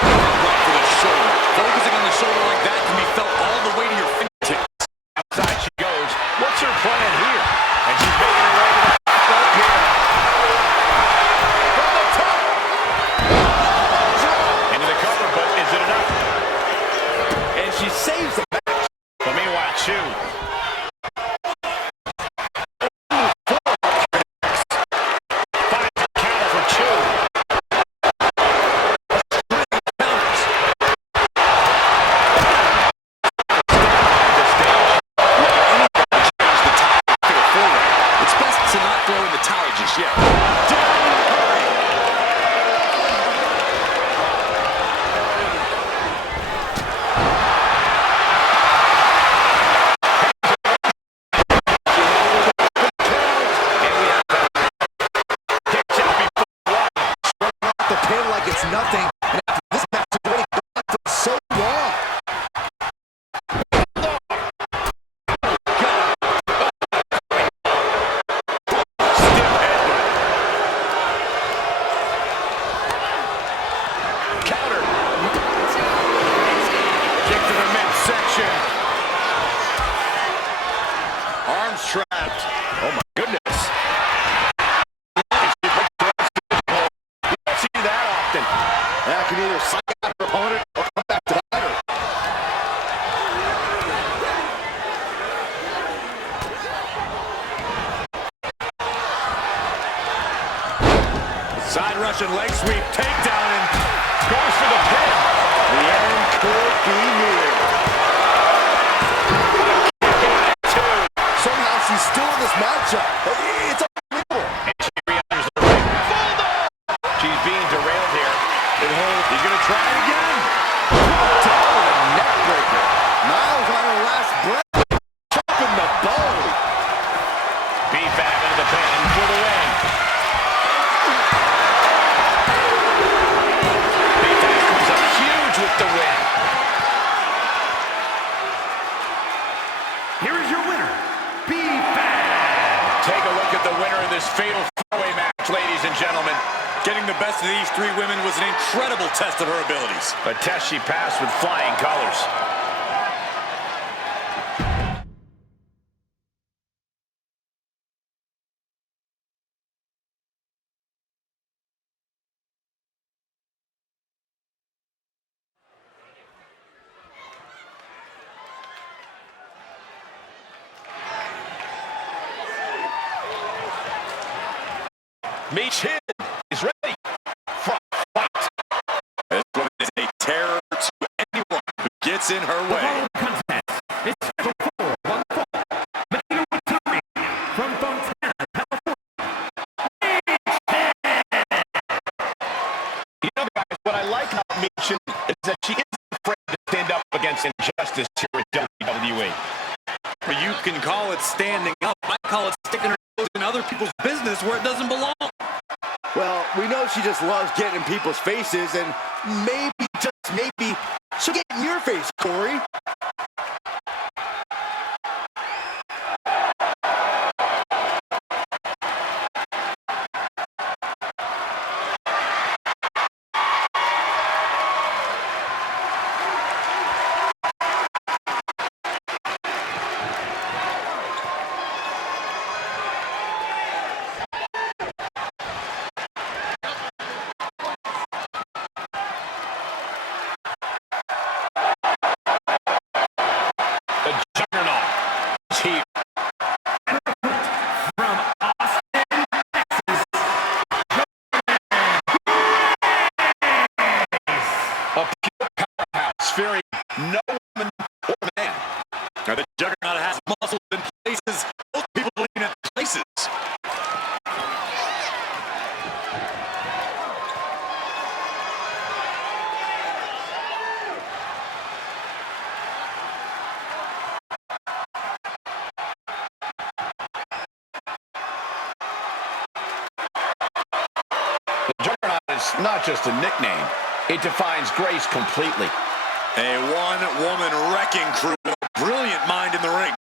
Right to the shoulder. Focusing on the shoulder like that can be felt all the way to your fingertips. Outside she goes. What's her plan here? And she towel just yet. Down in a hurry. The pin like it's nothing. And after this match is already gone for so long. Counter. Kick to the midsection. Arms trapped. Oh my goodness. You don't see that often. That can either suck out her opponent or come back to bite her. Side Russian leg sweep, takedown, and goes for the pin. The end could be near. Somehow she's still in this matchup. It's unbelievable. And she re-enters the ring. Bulldog! She's being derailed here. He's going to try it again. Down with a neck breaker. Niles on her last breath. Chopping the bone. Beat back into the pin for the win. Beat back comes up huge with the win. Here is your winner, B-Fab. Take a look at the winner of this fatal four-way match, ladies and gentlemen. Getting the best of these three women was an incredible test of her abilities. A test she passed with flying colors. Michin is ready for a fight. This woman is a terror to anyone who gets in her way. Contest is scheduled for one fall. Making her way to the ring from Fontana, California. You know, guys, what I like about Michin is that she isn't afraid to stand up against injustice here at WWE. You can call it standing up. I call it sticking her nose in other people's business where it doesn't belong. Well, we know she just loves getting in people's faces, and maybe, just maybe, she'll get in your face, Corey. Fearing no woman or man. Now the Juggernaut has muscles in places. Most people don't even have places. The Juggernaut is not just a nickname. It defines Grace completely. A one-woman wrecking crew with a brilliant mind in the ring.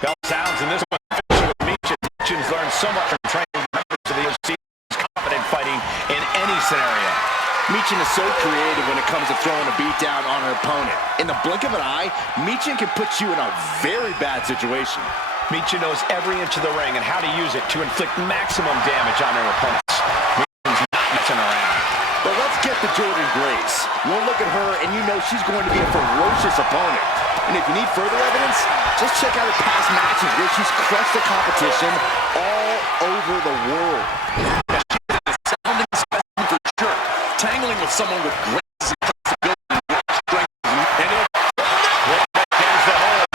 Bell sounds in this one. Michin's learned so much from training members of the OC. He's confident fighting in any scenario. Michin is so creative when it comes to throwing a beat down on her opponent. In the blink of an eye, Michin can put you in a very bad situation. Michin knows every inch of the ring and how to use it to inflict maximum damage on her opponents. Michin's not messing around. But let's get to Jordynne Grace. One look at her and you know she's going to be a ferocious opponent. And if you need further evidence, just check out her past matches where she's crushed the competition all over the world. someone with grace and flexibility, strength, and it. There's the hold.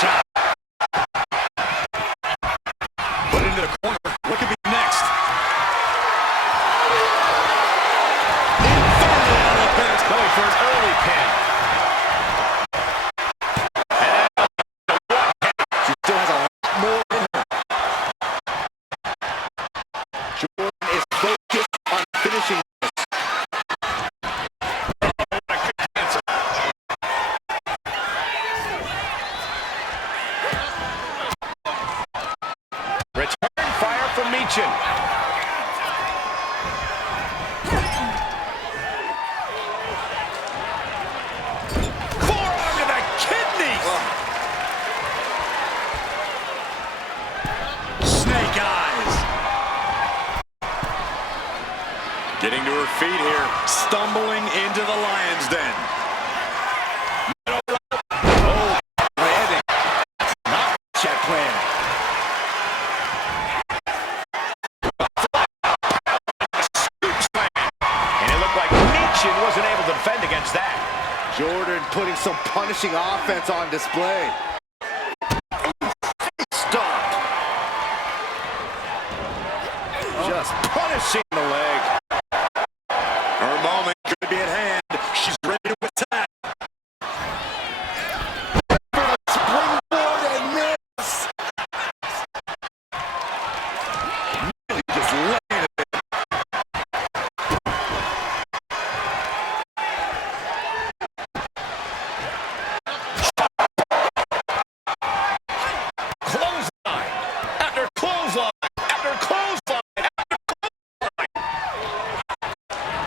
Shot. Put into the corner. What could be next? Going for an early pin. She still has a lot more in her. Jordan is focused on finishing this. Return fire from Meechin. Forearm to the kidneys. Snake eyes. Getting to her feet here. Stumbling into the lion's den. Oh, landing. Not check plan. And it looked like Meechin wasn't able to defend against that. Jordan putting some punishing offense on display. Stop. Just punishing the leg. Her moment could be at hand. She's ready to attack. Springboard and miss. Really just landed it. Clothesline after clothesline after clothesline after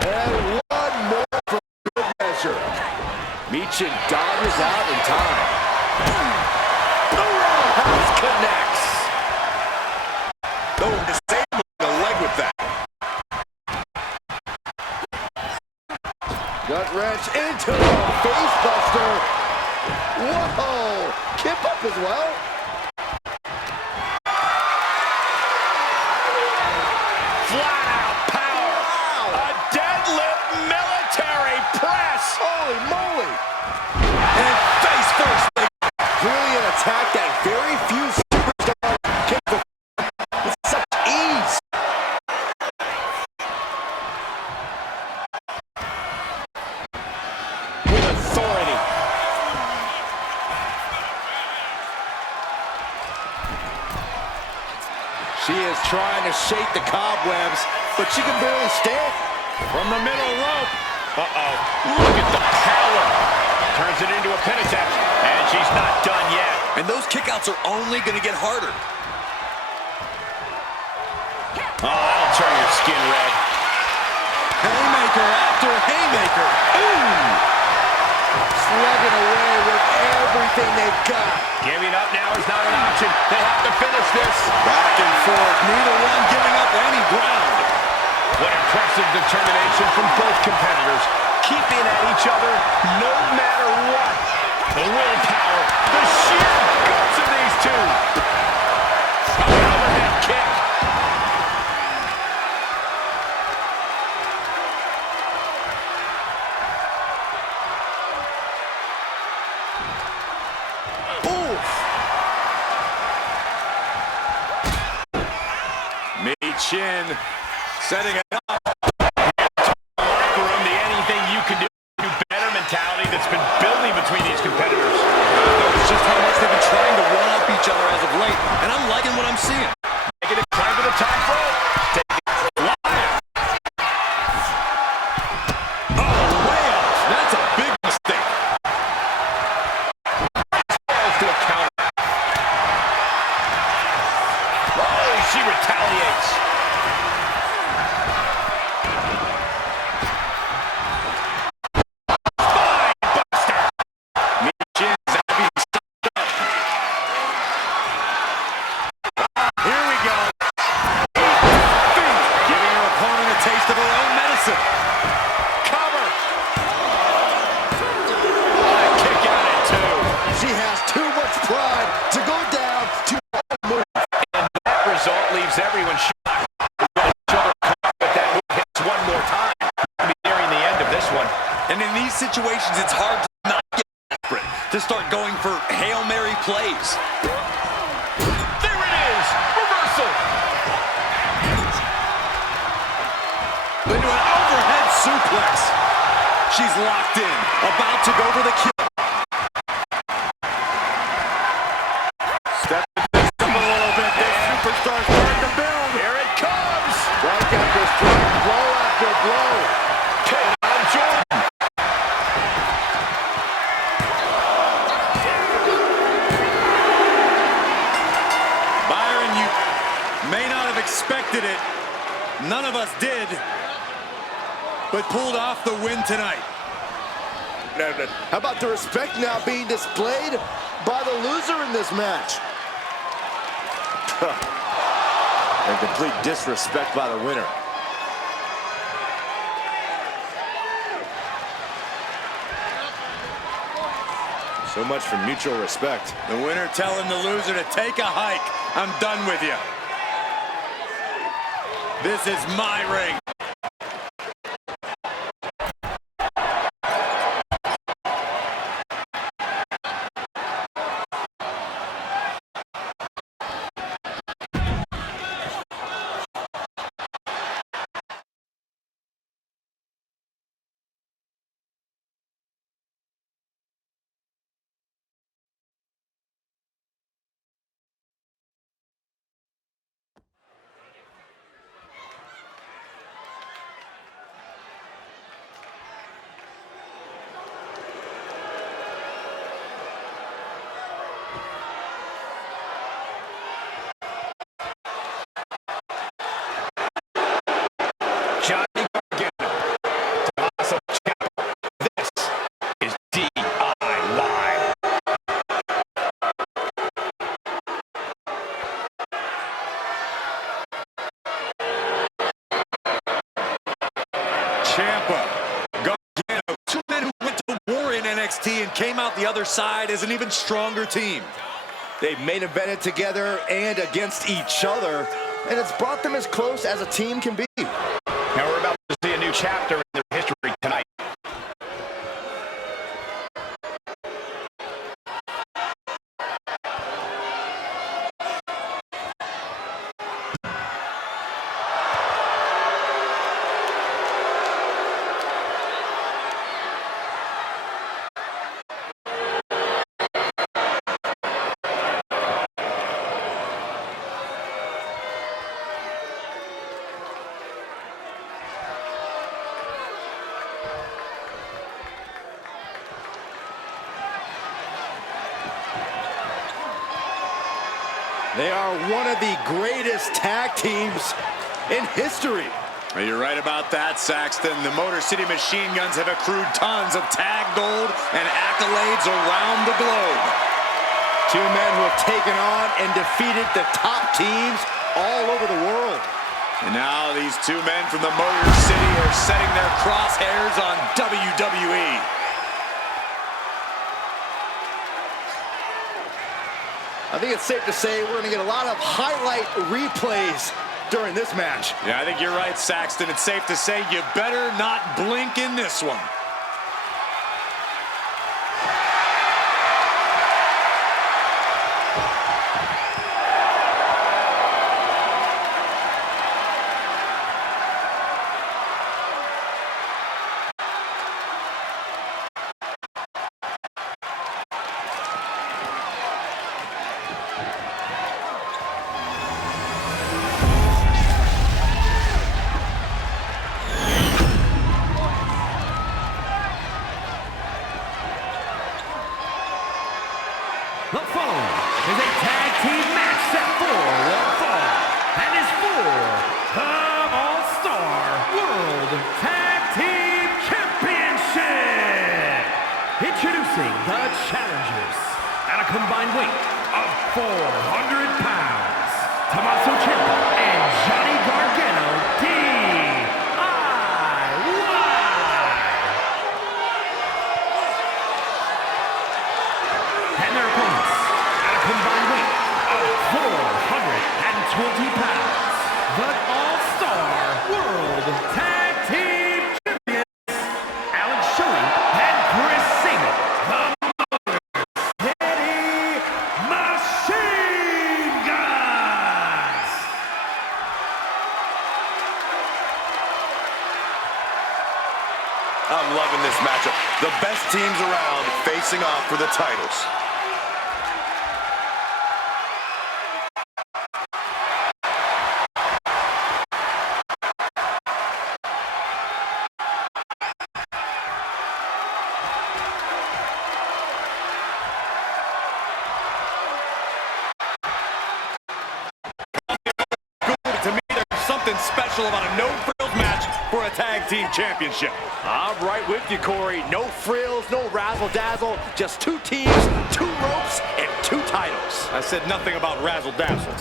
And one more for good measure. Meechin dodges out in time. The roundhouse connects. Oh, disabling the leg with that. Gut wrench into the face buster. Whoa! Kip up as well. flat out power. A deadlift military press. Holy moly! And face first. Brilliant attack that very few superstars can perform with such ease. With authority. She is trying to shake the cobwebs, but she can barely stand. From the middle rope. Uh-oh. Look at the power. Turns it into a pin attempt. And she's not done yet. And those kickouts are only going to get harder. Oh, that'll turn your skin red. Haymaker after haymaker. Ooh! Slugging away with everything they've got. Giving up now is not an option. They have to finish this. Back and forth, neither one giving up any ground. What impressive determination from both competitors. Keeping at each other no matter what. The willpower, the sheer guts of these two. An overhead kick. Meechin setting it up. Locker room, the anything you can do better mentality that's been building between these competitors. It's just how much they've been trying to one-up each other as of late, and I'm liking what I'm seeing. Taking it time to the top rope. Taking it flying. Oh, way off. That's a big mistake. Falls to a counter. Oh, she retaliates. Everyone shocked. But that move hits these situations, it's hard to not get desperate, to start going for Hail Mary plays. There it is! Reversal! Into an overhead suplex. She's locked in, about to go for the kill. Step this up a little bit. This superstar starting to build. Here it comes! Strike after strike, blow after blow. On Jordan. Byron, you may not have expected it. None of us did, but pulled off the win tonight. How about the respect now being displayed by the loser in this match? And complete disrespect by the winner. So much for mutual respect. The winner telling the loser to take a hike. I'm done with you. This is my ring. Johnny Gargano. Tommaso Ciampa. This is DIY. Ciampa, Gargano, two men who went to war in NXT and came out the other side as an even stronger team. They've main evented together and against each other, and it's brought them as close as a team can be. Now we're about to see a new chapter in their history tonight. They are one of the greatest tag teams in history. Well, you're right about that, Saxton. The Motor City Machine Guns have accrued tons of tag gold and accolades around the globe. Two men who have taken on and defeated the top teams all over the world. And now these two men from the Motor City are setting their crosshairs on WWE. I think it's safe to say we're going to get a lot of highlight replays during this match. Yeah, I think you're right, Saxton. It's safe to say you better not blink in this one. The following is a tag team match set for one fall and is for the All-Star World Tag Team Championship. Introducing the challengers at a combined weight of 400 pounds, Tommaso Ciampa and Johnny Gargano, DIY. And their opponents at a combined weight of 420 pounds, the All-Star World Tag Team Champions, Alex Shelley I'm loving this matchup. The best teams around facing off for the titles. To me, there's something special about a no-frills match for a tag team championship. I'm right with you, Corey. No frills, no razzle-dazzle, just two teams, two ropes, and two titles. I said nothing about razzle-dazzle.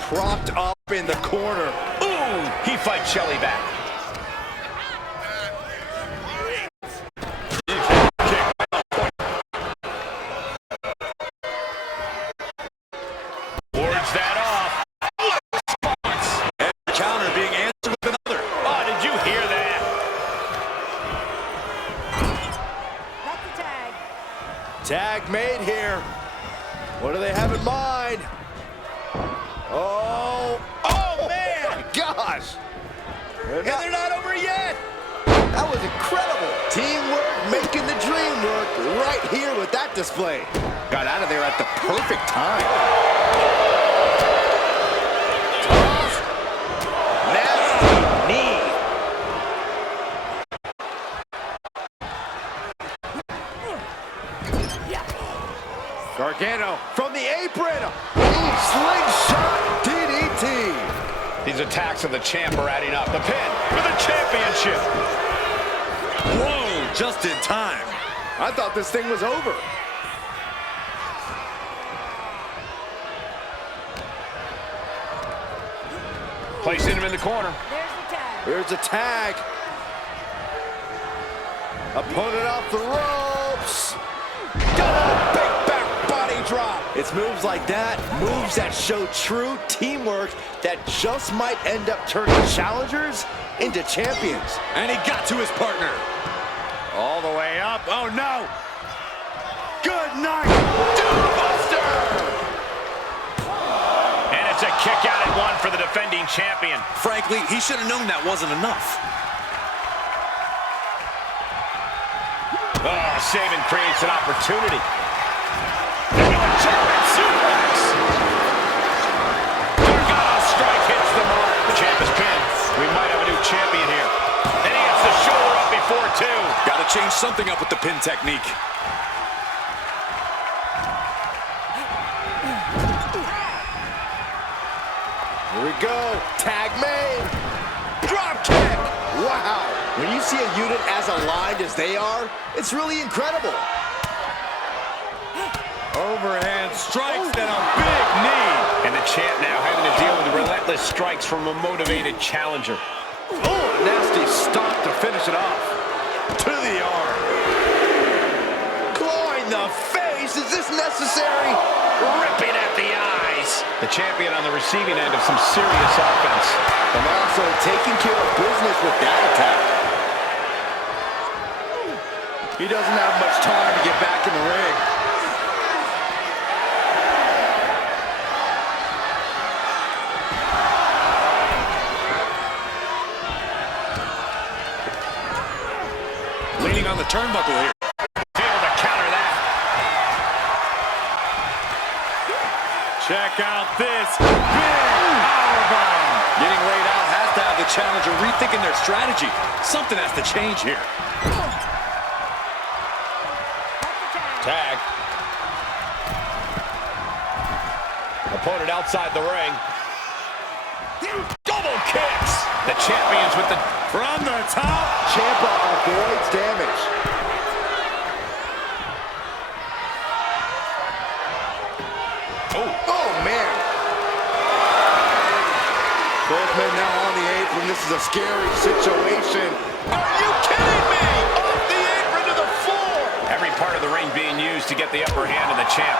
Propped up in the corner. Ooh, he fights Shelly back. Wards that off. And the counter being answered with another. Oh, did you hear that? That's the tag. Tag made here. What do they have in mind? Oh man! Oh my gosh! And they're not over yet! That was incredible! Teamwork making the dream work right here with that display. Got out of there at the perfect time. Toss. Nasty knee. Gargano from the apron. Slingshot DDT. These attacks of the champ are adding up. The pin for the championship. Whoa, just in time. I thought this thing was over. Placing him in the corner. There's the tag. Here's a tag. Opponent off the ropes. Got a big back body drop. It's moves like that, moves that show true teamwork that just might end up turning challengers into champions. And he got to his partner. All the way up. Oh, no. Good night. Buster! And it's a kick out at one for the defending champion. Frankly, he should have known that wasn't enough. Oh, Saban creates an opportunity. Into a German suplex. Gargano's strike hits the mark. The champ is pinned. We might have a new champion here. And he hits the shoulder up before two. Got to change something up with the pin technique. Here we go. Tag made. Drop kick. Wow. When you see a unit as aligned as they are, it's really incredible. Overhand strikes and a big knee. And the champ now having to deal with relentless strikes from a motivated challenger. Oh, nasty stop to finish it off. To the arm. Clawing the face. Is this necessary? Ripping at the eyes. The champion on the receiving end of some serious offense. And also taking care of business with that attack. He doesn't have much time to get back in the ring. Leaning on the turnbuckle here. Able to counter that. Check out this big powerbomb. Getting laid out has to have the challenger rethinking their strategy. Something has to change here. Tag. Opponent outside the ring. Double kicks. The champions with the... From the top. Ciampa avoids damage. Oh, man. Both men now on the apron. This is a scary situation. Are you kidding me? Off the apron to the floor. Every part of the ring being used to get the upper hand of the champ.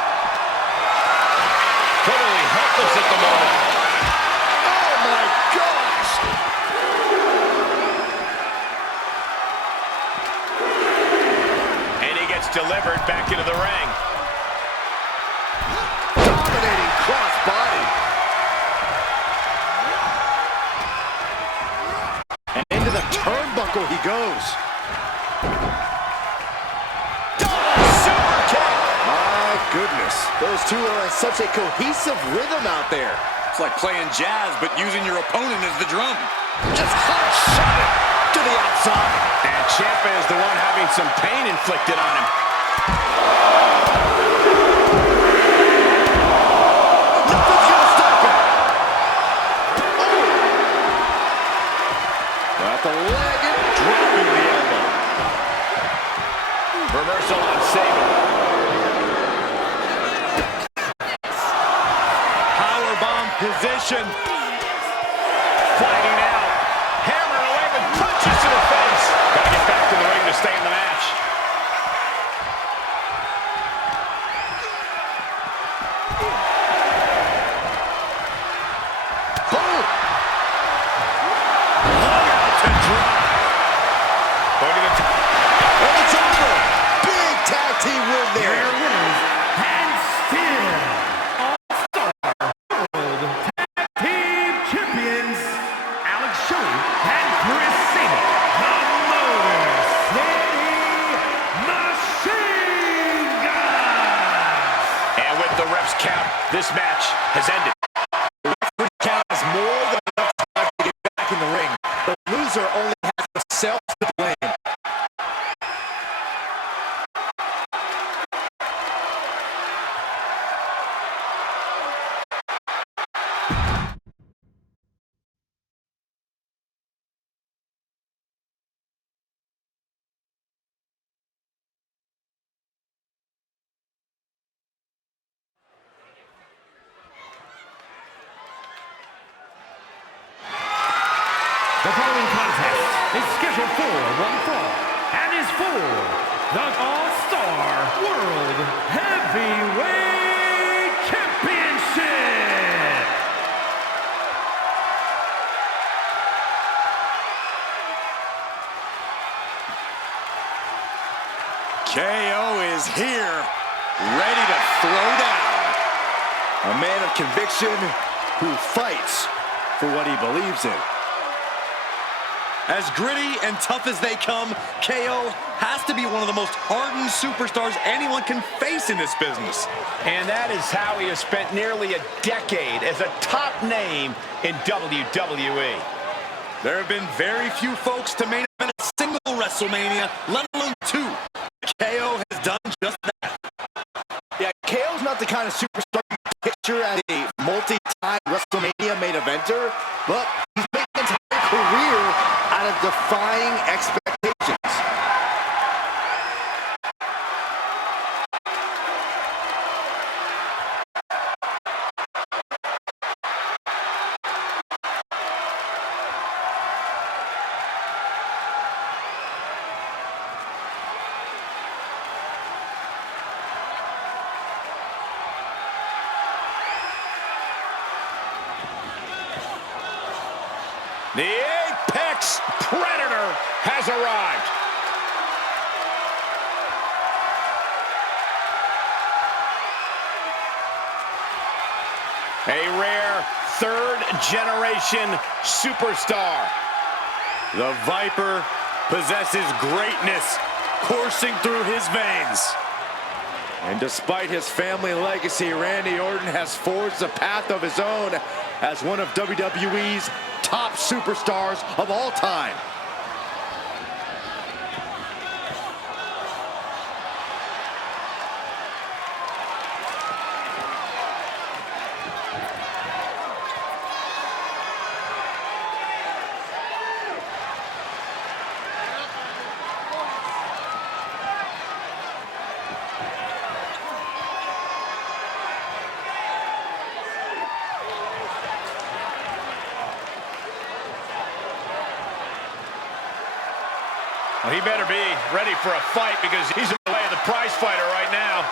Totally helpless at the moment. Oh, my gosh. And he gets delivered back into the ring. Dominating cross body. Those two are in such a cohesive rhythm out there. It's like playing jazz, but using your opponent as the drum. Just hard shot it to the outside. And Ciampa is the one having some pain inflicted on him. Nothing's gonna stop him. Got the leg and dropping the elbow. Reversal on Sabre. Powerbomb position. Fighting out. Hammered away with punches to the face. Gotta get back to the ring to stay in the match. Boom. To drop. Going to the top. And it's over. Big tag team win Here there. are your winners, and still All-Star World Tag Team Champions, Alex Shelley and Chris Sabin, the Motor City Machine Guns. And with the ref's count, this match has ended. Count is more than enough time to get back in the ring. The loser only has himself to blame. The following contest is scheduled for one fall and is for the All-Star World Heavyweight Championship. KO is here, ready to throw down. A man of conviction who fights for what he believes in. As gritty and tough as they come, KO has to be one of the most hardened superstars anyone can face in this business. And that is how he has spent nearly a decade as a top name in WWE. There have been very few folks to main event a single WrestleMania, let alone two. KO has done just that. Yeah, KO's not the kind of superstar you picture as a multi-time WrestleMania main eventer, but he's made an entire career out of defying expectations. The Apex Predator has arrived. A rare third-generation superstar. The Viper possesses greatness coursing through his veins. And despite his family legacy, Randy Orton has forged a path of his own as one of WWE's top superstars of all time. Well, he better be ready for a fight because he's in the way of the prize fighter right now.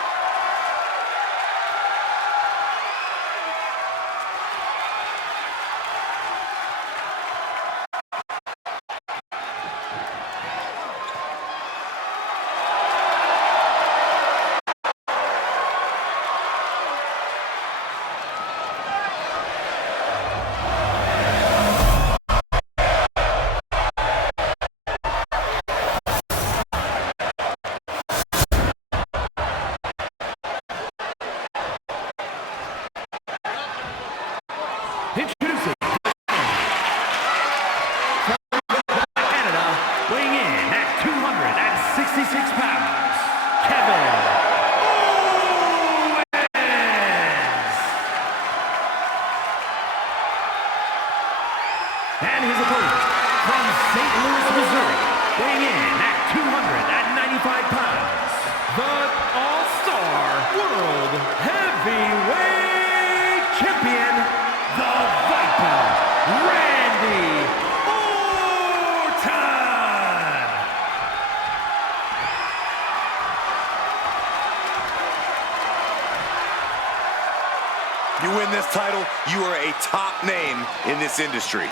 You win this title, you are a top name in this industry.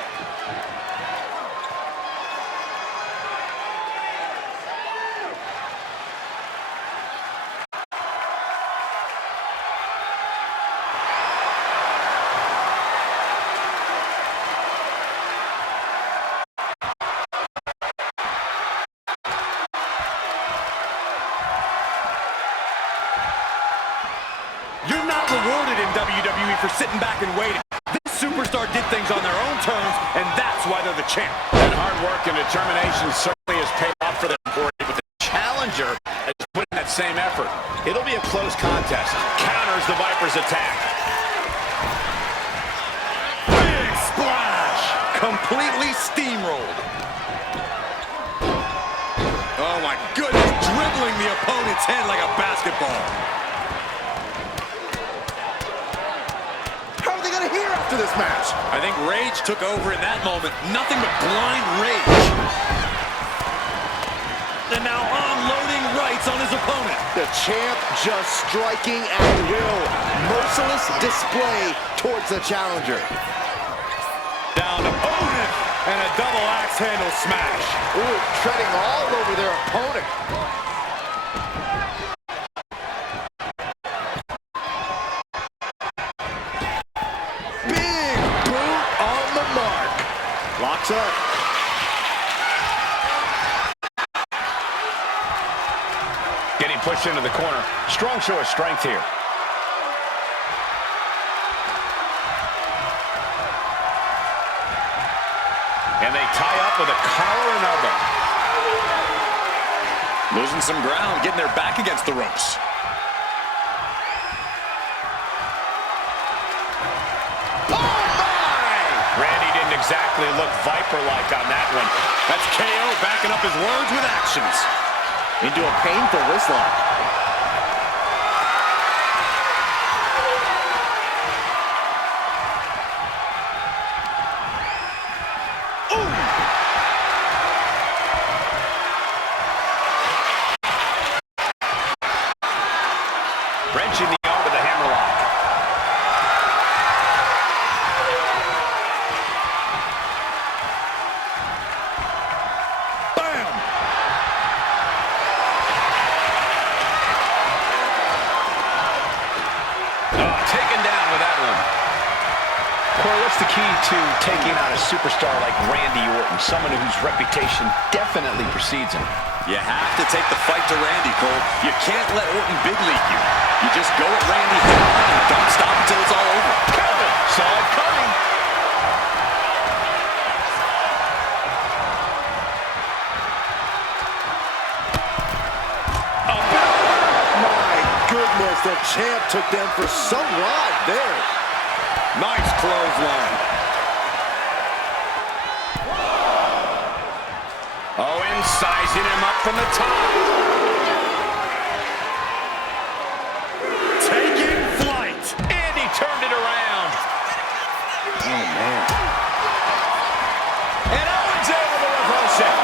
You're not rewarded in WWE for sitting back and waiting. This superstar did things on their own terms, and that's why they're the champ. That hard work and determination certainly has paid off for them, Corey, but the challenger has put in that same effort. It'll be a close contest. Counters the Viper's attack. Big splash! Completely steamrolled. Oh my goodness, dribbling the opponent's head like a basketball. After this match, I think rage took over in that moment. Nothing but blind rage. And now unloading rights on his opponent. the champ just striking at will. Merciless display towards the challenger. Down to opponent and a double axe handle smash. Ooh, treading all over their opponent. Locks up. Getting pushed into the corner. Strong show of strength here. And they tie up with a collar and elbow. Losing some ground, getting their back against the ropes. Exactly look Viper-like on that one. That's KO backing up his words with actions. Into a painful wrist lock. Wrenching the arm with the hammerlock. What's the key to taking on a superstar like Randy Orton, someone whose reputation definitely precedes him? You have to take the fight to Randy, Cole. You can't let Orton big league you. You just go at Randy head on and don't stop until it's all over. Counter! Saw it coming. My goodness, the champ took them for some ride there. Nice clothesline. Owen sizing him up from the top. Taking flight. And he turned it around. Oh, man. And Owen's able to reverse it.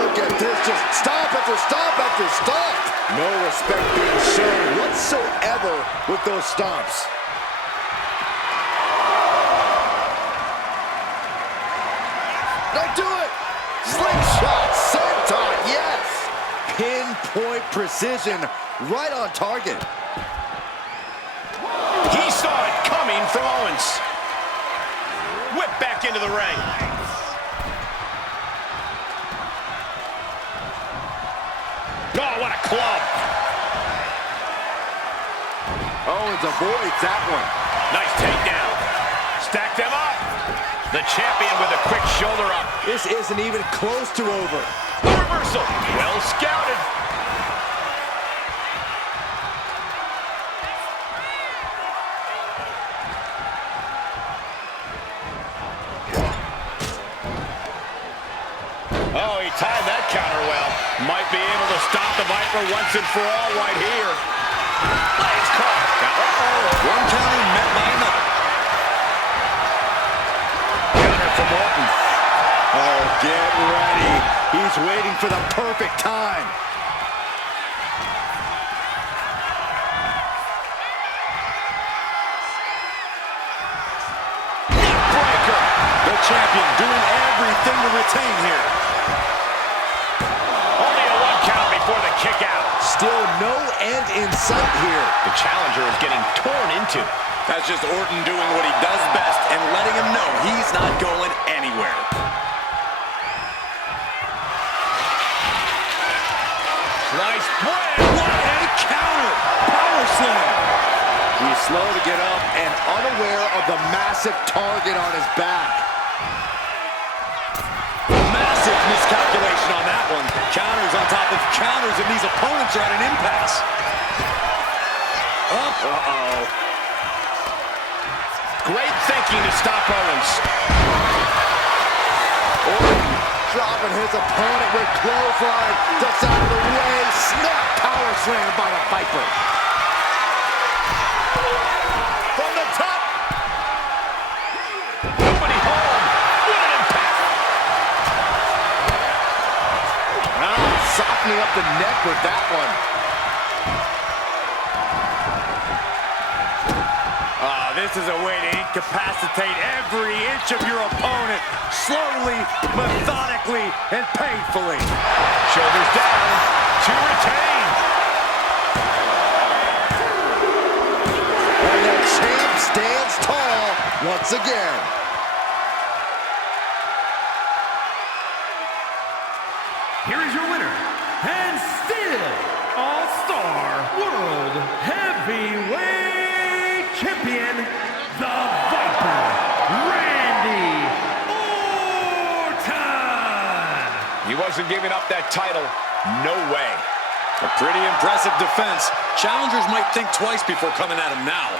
Look at this, just stop after stop after stop. No respect being shown whatsoever with those stomps. Don't do it! Slingshot, senton, yes! Pinpoint precision, right on target. He saw it coming from Owens. Whip back into the ring. Oh, what a club. Owens avoids that one. Nice takedown. Stack them up. The champion with a quick shoulder up. This isn't even close to over. The reversal. Well scouted. Oh, he timed that counter well. Might be able to stop the Viper once and for all right here. Legs caught. Uh-oh. One counter met by another. Counter from Orton. Oh, get ready. He's waiting for the perfect time. champion doing everything to retain here. Only a 1 count before the kick out. Still no end in sight here. The challenger is getting torn into. That's just Orton doing what he does best and letting him know he's not going anywhere. Nice play. What a counter! Power slam! He's slow to get up and unaware of the massive target on his back. Massive miscalculation on that one. Counters on top of counters, and these opponents are at an impasse. Up. Uh-oh. Great thinking to stop Owens. Orton dropping his opponent with clothesline. Ducks out of the way. Snap power slam by the Viper. From the top. Nobody home. What an impact. Softening up the neck with that one. This is a way to incapacitate every inch of your opponent, slowly, methodically, and painfully. Shoulders down to retain. And the champ stands tall once again. Here is your winner, and still All-Star World Heavyweight Champion, the Viper, Randy Orton. He wasn't giving up that title. No way. A pretty impressive defense. Challengers might think twice before coming at him now.